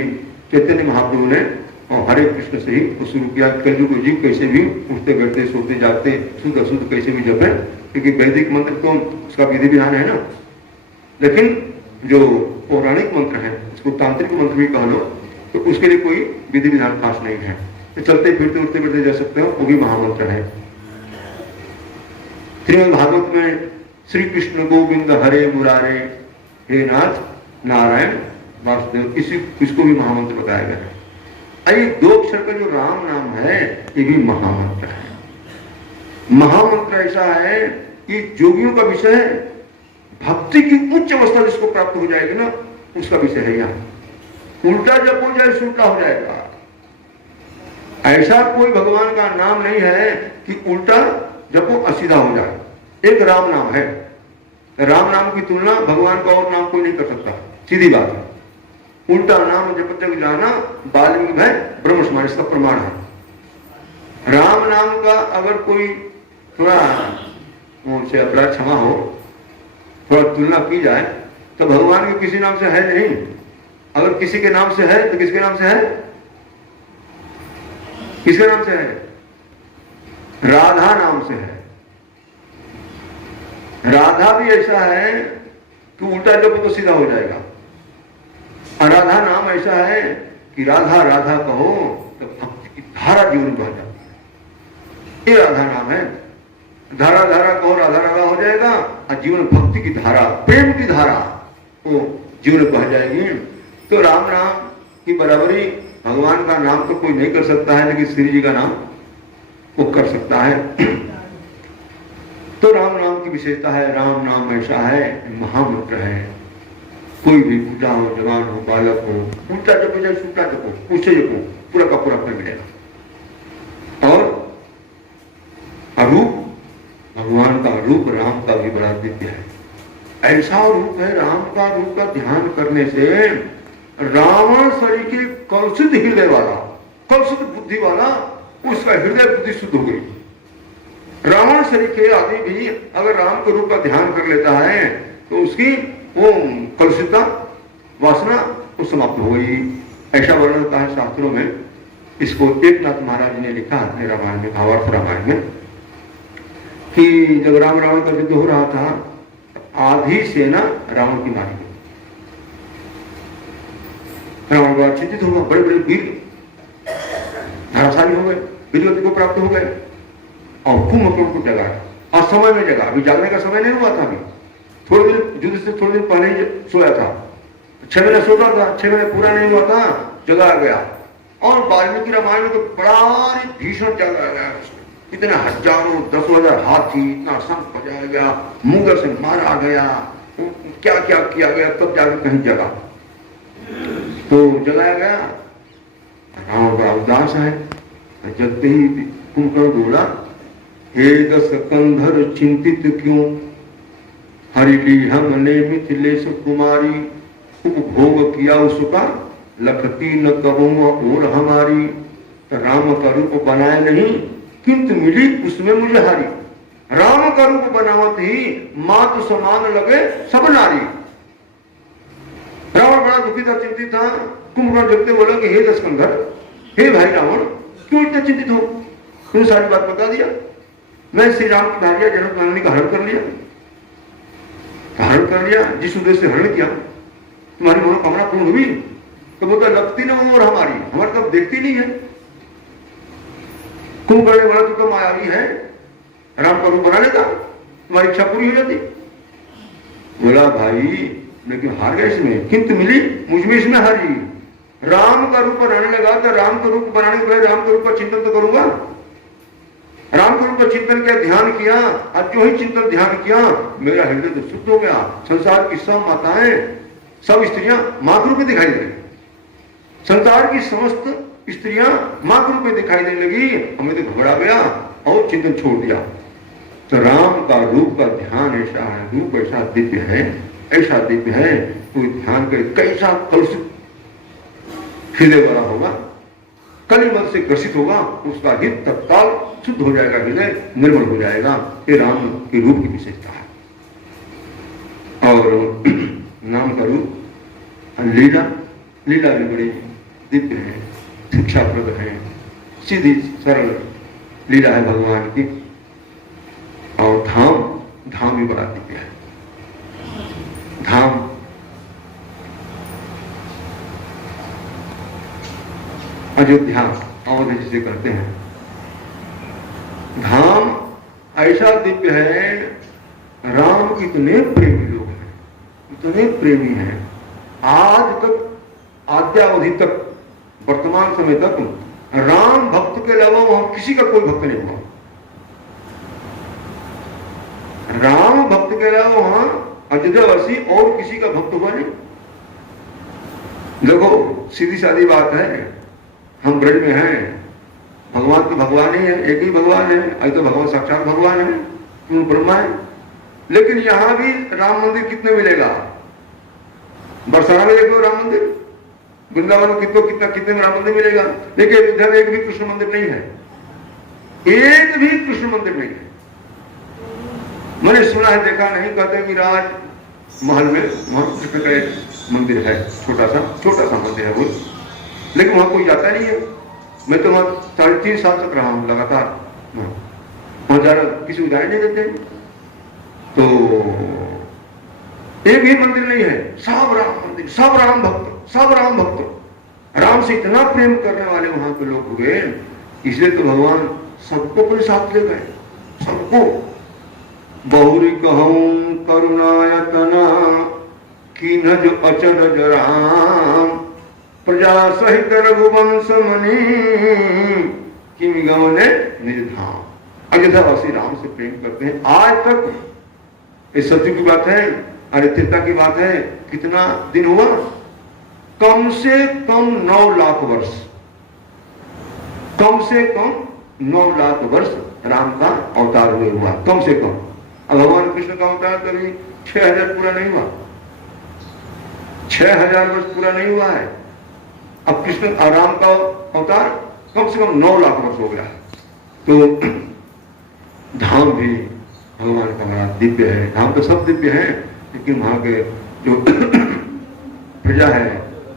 चैतन्य महाप्रभु ने और हरे कृष्ण से ही शुरू किया। कलयुग जीव कैसे भी उठते बैठते सोते जागते शुद्ध अशुद्ध कैसे भी जपे, क्योंकि वैदिक मंत्र तो उसका विधि विधान है ना। लेकिन जो पौराणिक मंत्र है, उसको तांत्रिक मंत्र भी कह लो, तो उसके लिए कोई विधि विधान खास नहीं है। तो चलते फिरते उठते बैठते जा सकते हो, वो भी महामंत्र है। श्रीमद् भागवत में श्री कृष्ण गोविंद हरे मुरारे हे नाथ नारायण वासुदेव, इसको भी महामंत्र बताया गया है। अरे 2 अक्षर का जो राम नाम है ये भी महामंत्र है। महामंत्र ऐसा है कि जोगियों का विषय है, भक्ति की उच्च अवस्था जिसको प्राप्त हो जाएगी ना उसका विषय है। यहाँ उल्टा जब हो जाए उल्टा हो जाएगा। ऐसा कोई भगवान का नाम नहीं है कि उल्टा जब वो असीधा हो जाए। एक राम नाम है, राम नाम की तुलना भगवान का और नाम कोई नहीं कर सकता, सीधी बात है। उल्टा नाम जब तक जाना वाल्मीकि में ब्रह्म समान, इसका प्रमाण है। राम नाम का अगर कोई थोड़ा उनसे अपराध क्षमा हो, थोड़ा तुलना की जाए तो भगवान के किसी नाम से है नहीं। अगर किसी के नाम से है तो किसके नाम से है? किसके नाम से है? राधा नाम से है। राधा भी ऐसा है कि उल्टा जब तो सीधा हो जाएगा। राधा नाम ऐसा है कि राधा राधा कहो तो भक्ति की धारा जीवन बह जाती है। ये राधा नाम है। धारा धारा कहो राधा राधा हो जाएगा और जीवन भक्ति की धारा, प्रेम की धारा वो जीवन बह जाएगी। तो राम नाम की बराबरी भगवान का नाम तो कोई नहीं कर सकता है, लेकिन श्री जी का नाम वो कर सकता है। तो राम नाम की विशेषता है, राम नाम ऐसा है, महामंत्र है। कोई भी पूजा हो, जवान हो, बालक हो, उल्टा जपो चाहे सुल्टा जपो, उससे जपो, पूरा का पूरा फल मिलेगा। और अरूप भगवान का रूप राम का भी बड़ा दिव्य है। ऐसा रूप है राम का रूप का ध्यान करने से रावण शरीर के कलुषित हृदय वाला, कलुषित बुद्धि वाला, उसका हृदय बुद्धि शुद्ध हो गई। रावण शरीर के आदमी भी अगर राम के रूप का ध्यान कर लेता है तो उसकी वो कलुषितता वासना वो समाप्त हो गई। ऐसा वर्णन होता है शास्त्रों में। इसको एकनाथ महाराज ने लिखा है रामायण में, भावार्थ रामायण में, कि जब राम रावण का युद्ध हो रहा था आधी सेना रावण की मारी गई। रावण बड़ा चिंतित हुआ, बड़े बड़े वीर धराशायी हो गए, वीरगति को प्राप्त हो गए और कुंभकर्ण को जगाया। और समय में जगा, अभी जागने का समय नहीं हुआ था। अभी थोड़े दिन युद्ध से थोड़े दिन पहले ही सोया था, 6 महीने सोता था, 6 महीने पूरा नहीं हुआ था, जगा गया। और वाल्मीकि रामायण में तो बड़ा भीषण जगा गया। इतने हजारों 10,000 हाथी, इतना शंख बजाया गया, मुगल से मारा गया, क्या क्या किया गया, तब जाकर कहीं जगा। तो जलाया गया, रावण बड़ा उदास है। जगते ही कुंभकर्ण बोला, हे दस कंधर चिंतित क्यों, हरिली हमने मिथिलेश कुमारी, उपभोग किया उसका लखती न कबूँ और हमारी। तो राम का रूप बनाए नहीं किंतु मिली उसमें मुझे हारी। राम का रूप बनावत ही मातु समान लगे सब नारी। रावण बड़ा दुखी था, चिंतित था। कुंभकर्ण जगते बोला कि हे दशकंधर, हे भाई रावण, क्यों इतने चिंतित हो? तुमने सारी बात बता दिया। मैं श्री राम की भार्या जनक नंदिनी का हरण कर लिया, हरण कर लिया। जिस उद्देश्य से हरण किया तुम्हारी मनोकामना पूर्ण हुई। तो बोलता लगती ना और हमारी तब देखती नहीं है। कुंभकर्ण बोला तू तो मायावी है, राम का रूप बना लेता, तुम्हारी इच्छा पूरी हो जाती। बोला भाई लेकिन हार गया इसमें, किंतु मिली मुझमें इसमें हारी। राम का रूप बनाने लगा तो राम का रूप बनाने के पहले राम के रूप का चिंतन तो करूंगा। राम के रूप का चिंतन किया, ध्यान किया। अब जो ही चिंतन ध्यान किया मेरा हृदय तो शुद्ध हो गया। संसार की सब माताएं, सब स्त्रियां मां के रूप में दिखाई दे रही। संसार की समस्त स्त्रियां मां के रूप में दिखाई देने लगी। हमें तो घबरा गया और चिंतन छोड़ दिया। तो राम का रूप का ध्यान ऐसा है, रूप ऐसा दिव्य है, ऐसा दिव्य है। कोई ध्यान करे कैसा कलुषित हृदय वाला होगा, कलिमल से ग्रसित होगा, उसका हित तत्काल शुद्ध हो जाएगा, हृदय निर्मल हो जाएगा। ये राम के रूप की विशेषता है। और नाम का रूप लीला, लीला भी बड़ी दिव्य है, शिक्षाप्रद है, सीधी सरल लीला है भगवान की। और धाम, धाम भी बड़ा दिव्य है। धाम अयोध्या अवध जिसे कहते हैं, धाम ऐसा दिव्य है, राम इतने प्रेमी लोग हैं, इतने प्रेमी हैं, आज तक आद्यावधि तक वर्तमान समय तक राम भक्त के अलावा वहां किसी का कोई भक्त नहीं हुआ। राम भक्त के अलावा वहां अयोध्यावासी और किसी का भक्त हुआ नहीं। देखो सीधी सादी बात है, हम ब्रज में हैं, भगवान तो भगवान ही है, एक ही भगवान है, अभी तो भगवान साक्षात भगवान है, क्यों ब्रह्मा है। लेकिन यहां भी राम मंदिर कितने मिलेगा? बरसाना में देखो राम मंदिर, वृंदावन में कितने में राम मंदिर मिलेगा, लेकिन अयोध्या में एक भी कृष्ण मंदिर नहीं है, एक भी कृष्ण मंदिर नहीं है। मैंने सुना है, देखा नहीं, कहते कि राज महल में वहां कृष्ण का एक मंदिर है, छोटा सा मंदिर है वो, लेकिन वहां कोई जाता नहीं है। मैं तो वहां 3.5 साल तक रहा हूं लगातार, वहां जाना किसी को जाने नहीं देते। तो एक भी मंदिर नहीं है, सब राम मंदिर, सब राम भक्त, सब राम भक्त, राम से इतना प्रेम करने वाले वहां के लोग हुए, इसलिए तो भगवान सबको अपने साथ ले गए, सबको। बहुरी कहूं करुणायतना कीन्ह जो अचरज राम, प्रजा सहित रघुवंश मणि किम गमने निज धाम। अयोध्यावासी राम से प्रेम करते हैं आज तक। इस सत्य की बात है, अरित्रता की बात है। कितना दिन हुआ? कम से कम 9 लाख वर्ष, कम से कम 9 लाख वर्ष राम का अवतार हुए हुआ, कम से कम। अब भगवान कृष्ण का अवतार कभी 6000 पूरा नहीं हुआ, 6000 वर्ष पूरा नहीं हुआ है। अब कृष्ण राम का अवतार कम से कम 9 लाख वर्ष हो गया है। तो धाम भी भगवान का बड़ा दिव्य है। धाम तो सब दिव्य है, लेकिन वहां के जो प्रजा है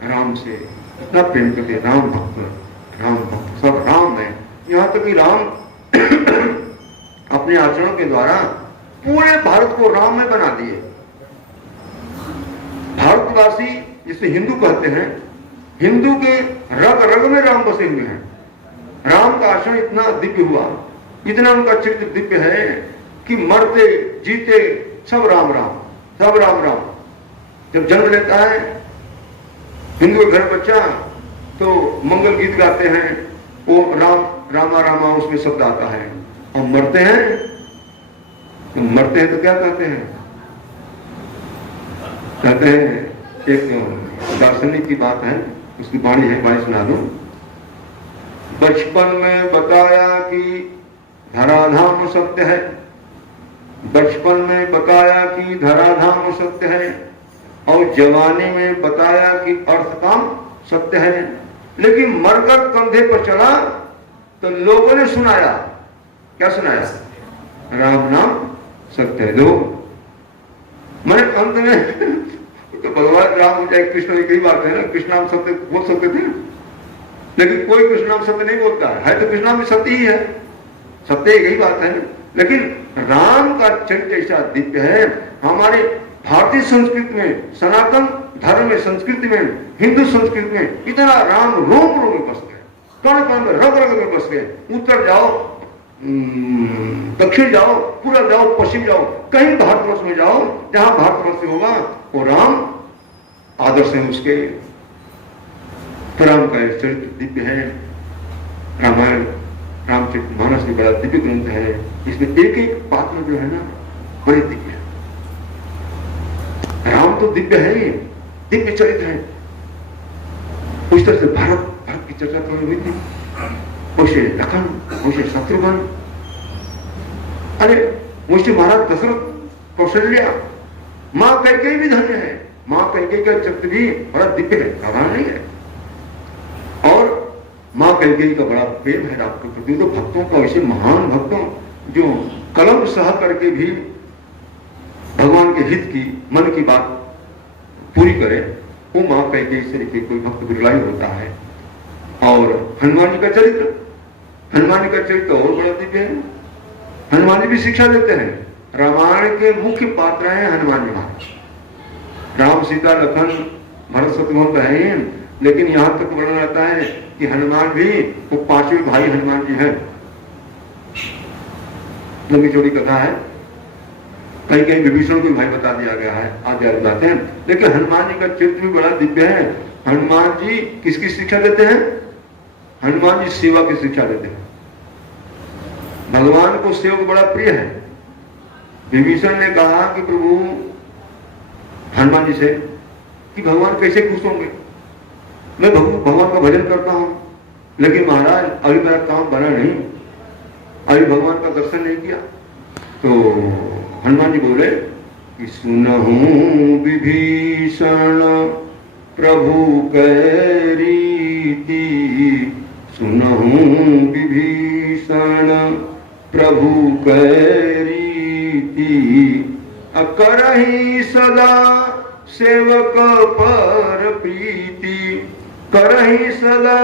राम से इतना प्रेम करते, राम भक्त सब राम है। यहाँ तक कि राम अपने आचरणों के द्वारा पूरे भारत को राम में बना दिए। भारतवासी जिसे हिंदू कहते हैं, हिंदू के रग रग में राम बसे हुए हैं। राम का आचरण इतना दिव्य हुआ, इतना उनका चरित्र दिव्य है कि मरते जीते सब राम राम, सब राम राम। जब जन्म लेता है हिंदू के घर बच्चा, तो मंगल गीत गाते हैं, वो राम रामा रामा उसमें शब्द आता है। और मरते हैं तो क्या कहते हैं? कहते हैं, एक दार्शनिक की बात है, उसकी वाणी है, वाणी सुना दो। बचपन में बताया कि धराधाम सत्य है, बचपन में बताया कि धराधाम सत्य है, और जवानी में बताया कि अर्थ काम सत्य है। लेकिन मरकर कंधे पर चला तो लोगों ने सुनाया, क्या सुनाया? राम नाम सत्य है। दो मैंने अंत में तो भगवान राम चाहे कृष्ण एक ही बात है ना, कृष्ण नाम सत्य बोल सकते थे, लेकिन कोई कृष्ण नाम सत्य नहीं बोलता है तो कृष्ण नाम भी सत्य ही है, सत्य एक ही बात है। लेकिन राम का चरित्र ऐसा दिव्य है। हमारे भारतीय संस्कृति में, सनातन धर्म में, संस्कृति में, हिंदू संस्कृति में इतना राम रोम रोम में बस गए, कण कण में, रग रग में बस गए। उत्तर जाओ, दक्षिण जाओ, पूर्व जाओ, पश्चिम जाओ, कहीं भारतवर्ष में जाओ, जहां भारतवर्ष होगा वो राम आदर्श है उसके। तो राम का चरित्र दिव्य है। रामायण रामचरितमानस भी बड़ा दिव्य ग्रंथ है। इसमें एक एक पात्र जो है ना बड़े दिव्य है। राम तो दिव्य है, दिव्य चरित्र है। उस तरह से भारत की चर्चा थोड़ी हुई थी, वैसे लखन, वैसे शत्रुघ्न, अरे वैसे महाराज दशरथ, कौशल्या, मां कैकेयी भी धन्य है। मां कैकेयी का चरित्र भी बड़ा दिव्य है, साधारण नहीं है। और मां कैकेयी का बड़ा प्रेम है राम के प्रति। तो भक्तों का, वैसे महान भक्तों जो कलम सह करके भी भगवान के हित की, मन की बात पूरी करे, वो मां कैकेयी से लेकर कोई भक्त बिरला ही होता है। और हनुमान जी का चरित्र, हनुमान जी का चरित्र और बड़ा दिव्य है। हनुमान जी भी शिक्षा देते हैं। रामायण के मुख्य पात्र हैं हनुमान जी महाराज। राम, सीता, लखन, भरत, शत्रुघ्न तो है, लेकिन यहां तक वर्णन आता है कि हनुमान भी वो 5वें भाई हनुमान जी हैं। लंबी चौड़ी कथा है, कहीं कहीं विभीषण को भाई बता दिया गया है, आगे बताते हैं। लेकिन हनुमान जी का चरित्र भी बड़ा दिव्य है। हनुमान जी किसकी शिक्षा देते हैं? हनुमान जी सेवा की शिक्षा देते हैं। भगवान को सेवक बड़ा प्रिय है। विभीषण ने कहा कि प्रभु हनुमान जी से कि भगवान कैसे खुश होंगे, मैं भगवान का भजन करता हूं, लेकिन महाराज अभी मेरा काम बना नहीं, अभी भगवान का दर्शन नहीं किया। तो हनुमान जी बोले कि सुनहु विभीषण प्रभु कह रीति, सुनहु विभीषण प्रभु कह रीति, करहि सदा सेवक पर प्रीति, करहि सदा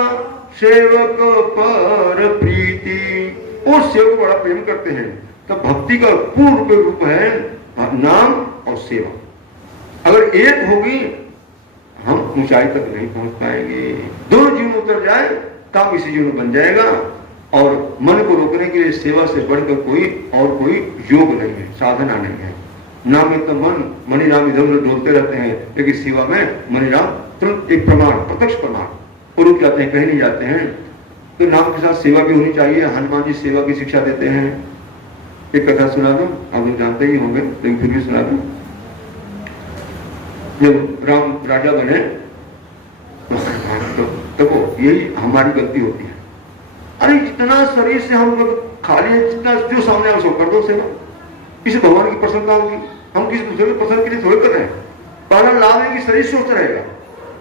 सेवक पर प्रीति। वो सेवक बड़ा प्रेम करते हैं। तो भक्ति का पूर्ण रूप है नाम और सेवा। अगर एक होगी हम ऊंचाई तक नहीं पहुंच पाएंगे। दोनों जीवन उतर जाए काम इसी जीवन बन जाएगा। और मन को रोकने के लिए सेवा से बढ़कर कोई योग नहीं है, साधना नहीं है। नाम में तो मनी राम इधर उधर डोलते रहते हैं, लेकिन सेवा में मनी राम तुरंत एक प्रमाण, प्रत्यक्ष प्रमाण, वो रुक जाते हैं, कहीं नहीं जाते हैं। तो नाम के साथ सेवा भी होनी चाहिए। हनुमान जी सेवा की शिक्षा देते हैं। एक कथा सुना दो, आप लोग जानते ही होंगे, लेकिन फिर भी सुना दो। जब राम राजा बने तो यही हमारी गलती होती है। अरे जितना शरीर से हम लोग खाली है, जितना जो सामने उसको कर दो सेवा, किसी भगवान की प्रसन्नता होगी। हम किसी दूसरे की पसंद के लिए थोड़ी कर रहे हैं। पहला लाभ है कि शरीर स्वस्थ रहेगा।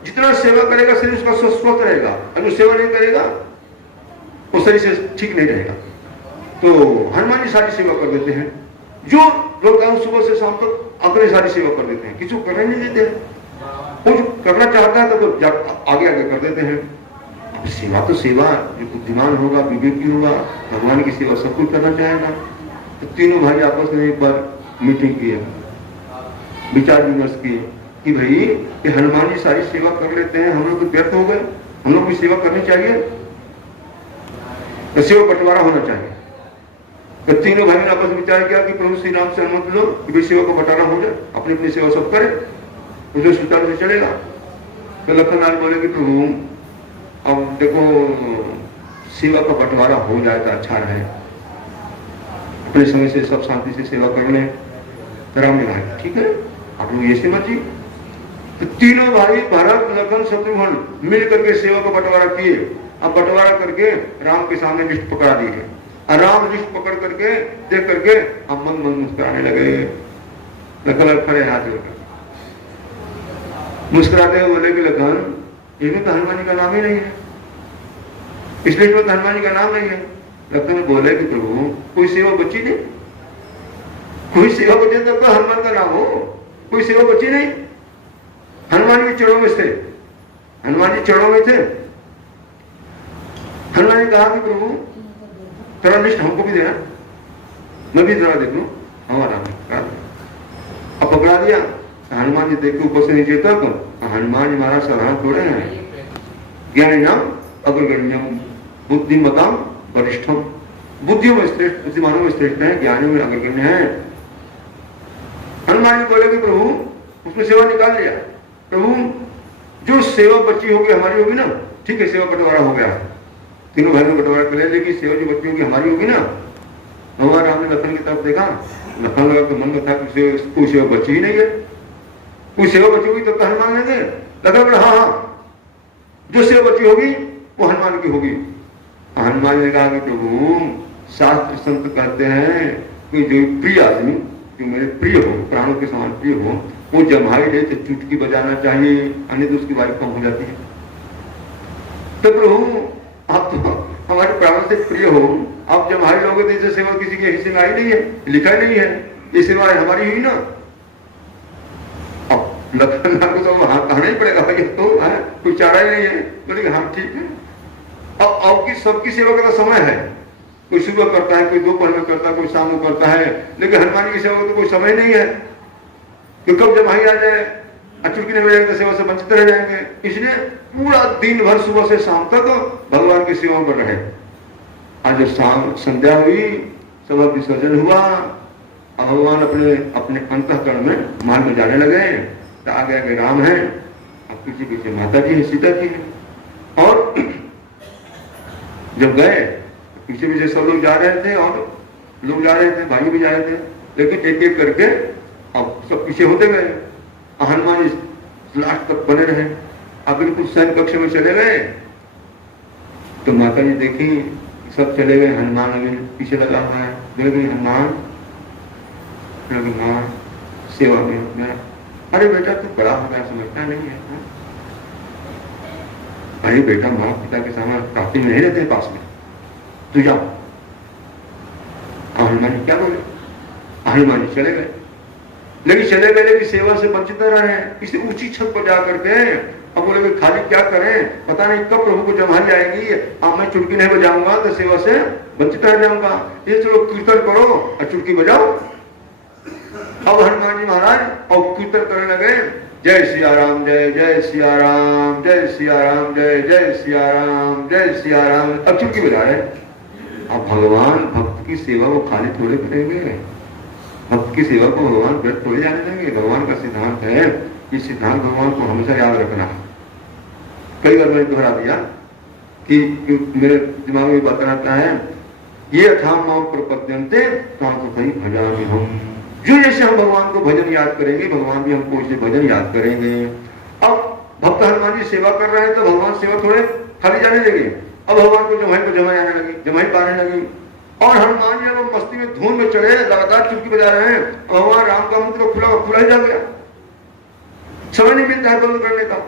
जितना सेवा करेगा शरीर उसका स्वस्थ रहेगा, अगर सेवा नहीं करेगा वो शरीर से ठीक नहीं रहेगा। तो हनुमान जी सारी सेवा कर देते हैं। जो लोग सुबह से शाम तक अपने सारी सेवा कर देते हैं, किसी को करने नहीं देते हैं। वो जो करना चाहता है तो आगे आगे कर देते हैं। सेवा तो सेवा, जो बुद्धिमान होगा, विवेकी होगा, भगवान की सेवा सब कुछ करना चाहेगा। तो तीनों भाई आपस में एक बार मीटिंग की, विचार विमर्श किए कि भाई ये हनुमान जी सारी सेवा कर लेते हैं, हम लोग तो व्यर्थ हो गए, हम लोग भी सेवा करनी चाहिए, तो सेवा बंटवारा होना चाहिए। तो तीनों भाई ने आपस में विचार किया कि प्रभु श्री राम से अनुमति लो कि सेवा का बंटारा हो जाए, अपनी अपनी सेवा सब करें, उसे सुचारू से चलेगा। तो लखन लाल बोले कि प्रभु अब देखो सेवा का बंटवारा हो जाए तो अच्छा रहे, अपने समय से सब शांति से सेवा कर लें। तो राम ने कहा ठीक है, आप लोग ऐसे मत जी। तो तीनों भाई भरत लखन शत्रुघ्न मिल करके सेवा का बंटवारा किए। अब बंटवारा करके राम के सामने लिस्ट पकड़ा दी है। और राम लिस्ट पकड़ करके देख करके अब मन मन मुस्कुराने लगे। लखन खड़े हाथ जोड़कर मुस्कुराते हुए बोले कि लखन इसमें तो हनुमान जी का नाम ही नहीं है, इसलिए तो हनुमान जी का नाम नहीं है। लखन बोले कि प्रभु कोई सेवा बची नहीं, कोई सेवा बचे तब तो हनुमान का नाम हो, कोई सेवा बची नहीं। हनुमान जी चरणों में थे, हनुमान जी चरणों में थे। हनुमान जी कहा कि प्रभु तेरा लिस्ट हमको भी देना, मैं भी जरा देख लूं हमारा। अब पकड़ा दिया। हनुमान जी देख के ऊपर से नीचे तक, हनुमान जी महाराज साधारण थोड़े हैं। ज्ञानिनाम अग्रगण्यम बुद्धिमताम वरिष्ठम, बुद्धियों में श्रेष्ठ, बुद्धिमानों में श्रेष्ठ है, ज्ञानियों में अग्रगण्य है। हनुमान जी बोले कि प्रभु उसमें सेवा निकाल लिया। प्रभु जो सेवा बची होगी हमारी होगी ना, ठीक है, सेवा बंटवारा हो गया, तीनों भाई में बंटवारा कर लिया, लेकिन सेवा जो बची होगी हमारी होगी ना। भगवान राम ने लखन की तरफ देखा, लखन लगा तो मन में था कोई सेवा बची ही नहीं है, कोई सेवा बची होगी तब तो हनुमान लेंगे। लखन बोला हाँ, जो सेवा बची होगी वो हनुमान की होगी। हनुमान ने कहा कि प्रभु शास्त्र संत कहते हैं कि जो प्रिय आदमी, जो मेरे प्रिय हो, प्राणों के समान प्रिय हो, वो जम्हाई ले तो चुटकी बजाना चाहिए, अन्य तो उसकी वायु कम हो जाती है। तो प्रभु आप तो हमारे प्राणों से प्रिय हो, आप जम्हाई लोगे तो इसे सेवा किसी के हिस्से में आई नहीं है, लिखा ही नहीं है, ये सेवा हमारी हुई ना। अब लखन को तो हाँ कहना ही पड़ेगा, तो कोई चारा ही नहीं है। बोले हाँ ठीक है। अब आपकी सबकी सेवा का तो समय है, कोई सुबह करता है, कोई दोपहर में करता है, कोई शाम को करता है, लेकिन हनुमान की सेवा का तो कोई समय नहीं है कि कब जम्हाई आ जाए, चुटकी नहीं मिलेगी तो सेवा से वंचित रह जाएंगे। इसलिए पूरा दिन भर सुबह से शाम तक भगवान की सेवा पर रहे। आज शाम संध्या हुई, सब विसर्जन हुआ। भगवान अपने अपने अंतःकरण में महल में जाने लगे। तो आगे आगे राम है, अब पीछे पीछे माता जी है, सीता जी है। और जब गए पीछे पीछे सब लोग जा रहे थे और लोग जा रहे थे, भाई भी जा रहे थे, लेकिन एक एक करके अब सब पीछे होते गए। हनुमान जी लास्ट तक बने रहे। अब बिल्कुल सैन्य कक्ष में चले गए तो माता जी देखी सब चले गए, हनुमान अभी पीछे लगा हुआ है। देख गई हनुमान, माँ सेवा में मेरा, अरे बेटा तू बड़ा हो गया, समझता नहीं है। अरे बेटा माँ पिता के सामने काफी नहीं रहते पास में, तू जा। हनुमान जी क्या बोले? हनुमान जी चले गए, लेकिन चले गए लेकिन सेवा से वंचित रहे। इसे ऊंची छत पर जा करके अब बोले कि खाली क्या करें, पता नहीं कब प्रभु को जमाई आएगी, अब मैं चुटकी नहीं बजाऊंगा तो सेवा से वंचित रह जाऊंगा। ये चलो कीर्तन करो और चुटकी बजाओ। अब हनुमान जी महाराज और कीर्तन करने लगे, जय सिया राम, जय जय सिया राम, जय सिया राम, जय जय सिया राम, जय सिया राम। अब चुटकी बजा रहे। अब भगवान भक्त की सेवा को खाली थोड़े करेंगे, भक्त की सेवा को भगवान व्यर्थ थोड़े जाने देंगे। भगवान का सिद्धांत है, ये सिद्धांत भगवान को हमेशा याद रखना। कई बार मैंने दोहरा दिया कि मेरे दिमाग में बात आता है, ये अथाम प्रपद्यन्ते तांको कहीं भजामि हम। जो जैसे हम भगवान को भजन याद करेंगे, भगवान भी हमको इसे भजन याद करेंगे। अब भक्त हनुमान जी सेवा कर रहे हैं तो भगवान सेवा थोड़े खाली जाने लगे। अब भगवान को जमाई आने लगी, जमाई पाने लगी। और हनुमान जी अब मस्ती में धूम में चढ़े, लगातार चुटकी बजा रहे हैं। भगवान राम का मुख तो खुला ही जा गया, समय नहीं मिलता है बंद करने का।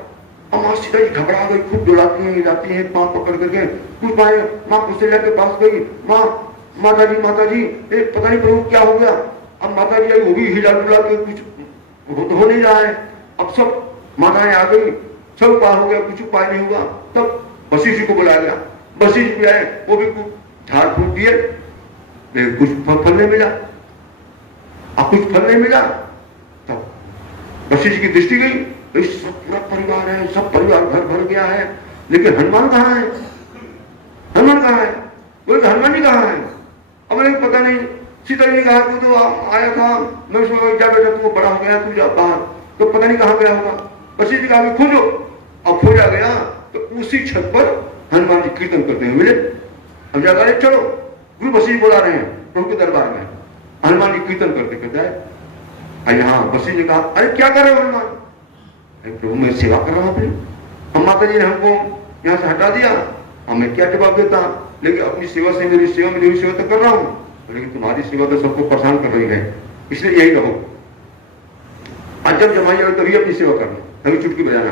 और माँ सीता जी घबरा गई, खूब डुलाती हैं, जाती हैं, पांव पकड़ करके कुछ पाए। माँ कौशल्या के पास गई, माँ माता जी पता नहीं प्रभु क्या हो गया। अब माता जी आई, वो भी हिला डुला के कुछ हो नहीं रहा है। अब सब माताएं आ गई, सब उपाय हो गया, कुछ उपाय नहीं हुआ। तब वशिष्ठ जी को बुलाया गया। वशिष्ठ भी आए, वो भी झाड़ फूक दिए, कुछ फल नहीं मिला। अब कुछ फल नहीं मिला तब वशिष्ठ की दृष्टि गई, सब पूरा परिवार है, सब परिवार घर भर गया है, लेकिन हनुमान कहाँ है? हनुमान कहाँ है? बोले हनुमान जी कहाँ है? अब मुझे पता नहीं। सीता जी ने कहा तू तो आया था, मैं उसमें जा बेटा, तू बड़ा हो गया, तू जा बाहर, तो पता नहीं कहाँ गया होगा। वशिष्ठ जी कहा खोजो। अब खोजा गया तो उसी छत पर हनुमान जी कीर्तन करते हुए मिले। अब जाकर चलो, गुरु वशिष्ठ बुला रहे हैं प्रभु के दरबार में। हनुमान जी कीर्तन करते करते आए। यहाँ वशिष्ठ जी कहा, अरे क्या कर रहे हो हनुमान? प्रभु मैं सेवा कर रहा हूँ अपनी, हम माता जी ने हमको यहाँ से हटा दिया, अब मैं क्या जवाब देता? लेकिन अपनी सेवा से मेरी सेवा में सेवा तो कर रहा हूँ, लेकिन तुम्हारी सेवा तो सबको परेशान कर रही है, इसलिए यही रहो। आज जब जमाई हो तभी अपनी सेवा करना, तभी चुटकी बजाना।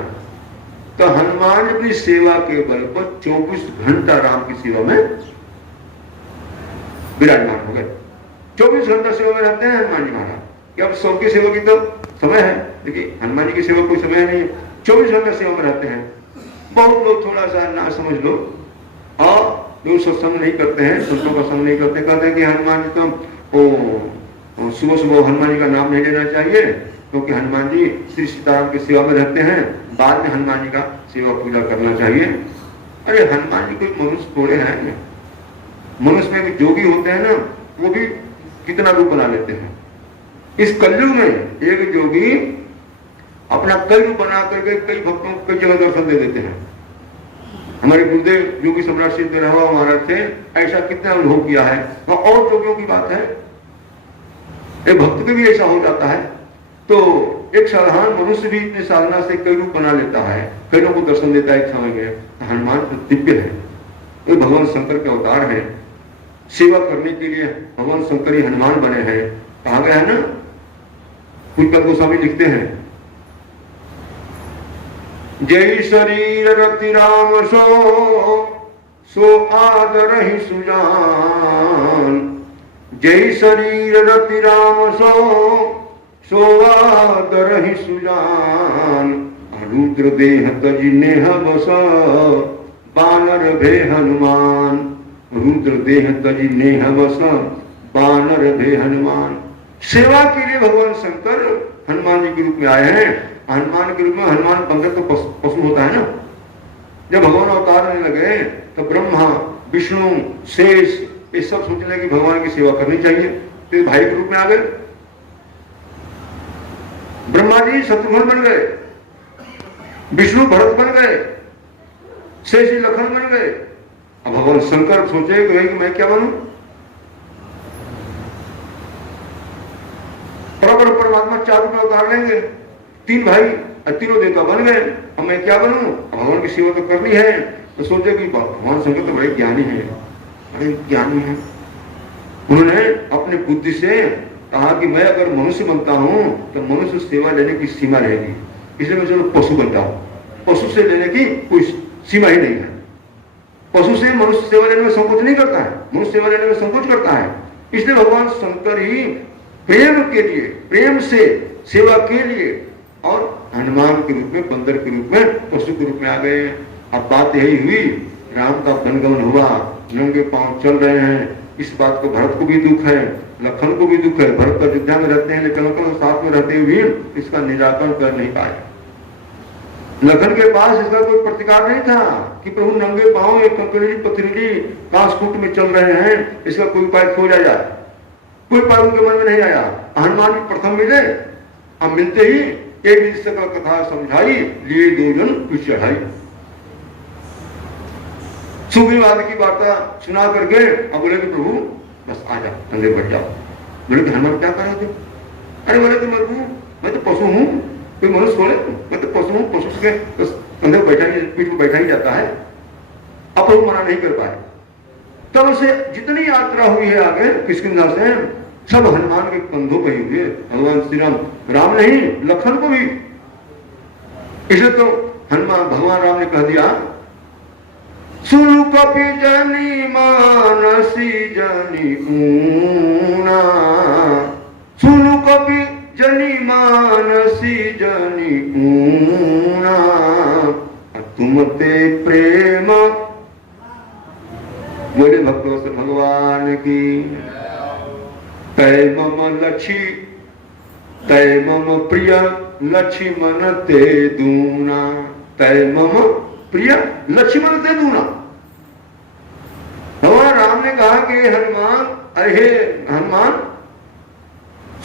तो हनुमान अपनी सेवा के बल पर 24 घंटा राम की सेवा में विराजमान हो गए। 24 घंटा सेवा में रहते हैं हनुमान जी महाराज। अब सबकी सेवा की तो समय है, लेकिन हनुमान जी की सेवा कोई समय नहीं है। 24 घंटा सेवा में रहते हैं। बहुत लोग थोड़ा सा ना समझ लो और जो सत्संग नहीं करते हैं, संतों का संग नहीं करते, कहते हैं कि हनुमान जी तो सुबह सुबह हनुमान जी का नाम नहीं लेना चाहिए, क्योंकि हनुमान जी श्री सीताराम की सेवा में रहते हैं, बाद में हनुमान जी का सेवा पूजा करना चाहिए। अरे हनुमान जी कोई मनुष्य थोड़े हैं, मनुष्य में भी जोगी होते हैं ना, वो भी कितना रूप बना लेते हैं। इस कलयुग में एक जोगी अपना कई रूप बना करके कई भक्तों को कई जगह दर्शन दे देते हैं। हमारे गुरुदेव योगी सम्राट सिद्ध रहा महाराज थे, ऐसा कितना अनुभव किया है। और जोगियों की बात है, एक भक्त के भी ऐसा हो जाता है। तो एक साधारण मनुष्य भी इतने साधना से कई रूप बना लेता है, कई लोगों को दर्शन देता है एक समय में। हनुमान तो दिव्य है, ये भगवान शंकर के अवतार है। सेवा करने के लिए भगवान शंकर ही हनुमान बने हैं। कहा गया है ना, कुछ गोस्वामी लिखते हैं, जय शरीर रति राम सो आदर ही सुजान। जय शरीर रति राम सो आदर ही सुजान। रुद्र देह तजि नेह बस बानर भे हनुमान। रुद्र देह तजि नेह बस बानर भे हनुमान। सेवा के लिए भगवान शंकर हनुमान जी के रूप में आए हैं। हनुमान के रूप में, हनुमान बंदर तो पशु होता है ना। जब भगवान अवतार होने लगे तो ब्रह्मा विष्णु शेष ये सब सोचने की भगवान की सेवा करनी चाहिए, तो भाई के रूप में आ गए। ब्रह्मा जी शत्रुघ्न बन गए, विष्णु भरत बन गए, शेषी लखन बन गए। अब भगवान शंकर सोचे कि मैं क्या बनूं? परमात्मा 4 रूप में उतार लेंगे, 3 भाई और तीनों देवता बन गए। अब मैं क्या बनूं? भगवान की सेवा तो करनी है। तो सोचे कि भगवान शंकर तो बड़े ज्ञानी है, बड़े ज्ञानी है। उन्होंने अपनी बुद्धि से कहा कि मैं अगर मनुष्य बनता हूं तो मनुष्य सेवा लेने की सीमा रहेगी, इसलिए मैं चलो पशु बनता हूं। पशु से लेने की कोई सीमा ही नहीं है। पशु से मनुष्य सेवा लेने में संकोच नहीं करता है, मनुष्य सेवा लेने में संकोच करता है। इसलिए भगवान शंकर ही प्रेम के लिए, प्रेम से सेवा के लिए और हनुमान के रूप में, बंदर के रूप में, पशु के रूप में आ गए। अब बात यही हुई, राम का वनगमन हुआ, नंगे पांव चल रहे हैं। इस बात को भरत को भी दुख है, लखन को भी दुख है। भरत अयोध्या में रहते हैं लेकिन लखन साथ में रहते हुए इसका निराकरण कर नहीं पाए। लखन के पास इसका कोई प्रतिकार नहीं था कि प्रभु नंगे पांव एक कंकड़ी पथरीली कांसकूट में चल रहे हैं, इसका कोई उपाय खोजा जाए। कोई उपाय उनके मन में नहीं आया। हनुमान जी प्रथम मिले, अब मिलते ही एक सकल कथा समझाई, लिए 2 जन कुछ चढ़ाई। सुग्रीवाद की वार्ता सुना करके अब बोले कि प्रभु बस आ जाओ, अंदर बैठ जाओ। बोले कि हनुमान क्या कर रहे थे? अरे बोले कि मैं तो पशु हूँ, कोई मनुष्य बोले मैं तो पशु हूँ, पशु के अंदर बैठा ही, पीठ में बैठा ही जाता है। अब प्रभु मना नहीं कर पाए। तब से जितनी यात्रा हुई है आगे किष्किंधा से, सब हनुमान के कंधों पे ही हुए। भगवान श्री राम नहीं, लखन को भी। इसे तो हनुमान भगवान राम ने कह दिया, सुनु कपि जनि मानसी जनि ऊना, सुनु कपि जनि मानसी जनि ऊना, तुम ते प्रेम। बोले भक्तों से भगवान की। तय मम लक्ष्मी, तय मम प्रिय लक्ष्मण ते दूना, तय मम प्रिय लक्ष्मण ते दूना। भगवान राम ने कहा कि हनुमान, अरे हनुमान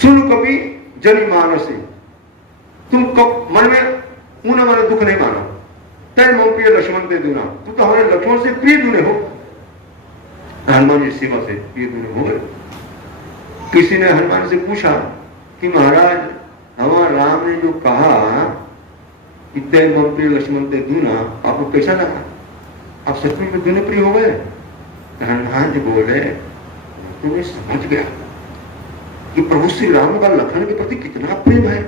सुन कभी जनि मानसी, तुम मन में ऊना माने दुख नहीं मानो। तय मम प्रिय लक्ष्मण ते दूना, तुम तो हमारे लक्ष्मण से प्रिय दूने हो। हनुमान जी सेवा से प्रिय दूने हो गए। किसी ने हनुमान से पूछा कि महाराज भगवान राम ने जो कहा कि तय मम प्रिय लक्ष्मण ते दूना, आपको कैसा लगा? आप सचमुच में दूने प्रिय हो गए? हनुमान जी बोले, तो मैं समझ गया कि प्रभु श्री राम का लखन के प्रति कितना प्रेम है,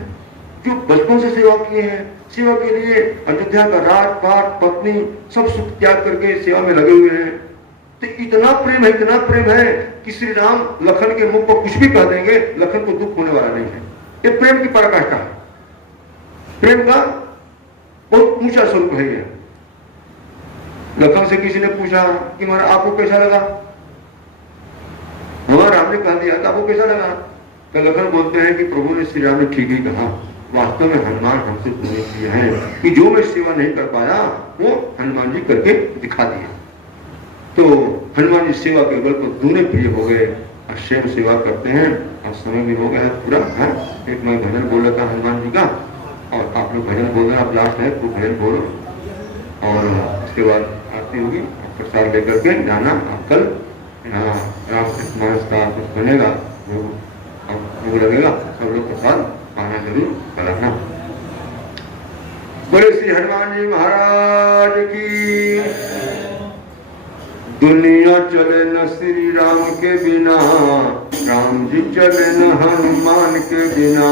जो बचपन से सेवा किए हैं, सेवा के लिए अयोध्या का राजपाट पत्नी सब सुख त्याग करके सेवा में लगे हुए हैं। तो इतना प्रेम है, इतना प्रेम है कि श्री राम लखन के मुख पर कुछ भी कह देंगे, लखन को दुख होने वाला नहीं है। ये प्रेम की पराकाष्ठा है, प्रेम का बहुत ऊंचा स्वरूप है ये। लखन से किसी ने पूछा कि महाराज आपको कैसा लगा? भगवान राम ने कह दिया, आपको कैसा लगा? तो लखन बोलते हैं कि प्रभु ने, श्री राम ने ठीक ही कहा। वास्तव में हनुमान हमसे पूरे किए हैं कि जो मैं सेवा नहीं कर पाया वो हनुमान जी करके दिखा दिए। तो हनुमान जी सेवा के बल पर दूने प्रिय हो गए, स्वयं सेवा करते हैं। और समय भी हो गया है पूरा है। एक मैं भजन बोल रहा था हनुमान जी का, और आप लोग भजन बोल रहे हैं, आप लास्ट है तो भजन बोलो, और उसके बाद आरती होगी, प्रसाद लेकर के जाना। आप कल यहाँ रामकृष्ण मानस का कुछ बनेगा, वो लगेगा, सब लोग प्रसाद पाना जरूर कराना। बोले श्री हनुमान जी महाराज की। दुनिया चले न श्री राम के बिना, राम जी चले न हनुमान के बिना।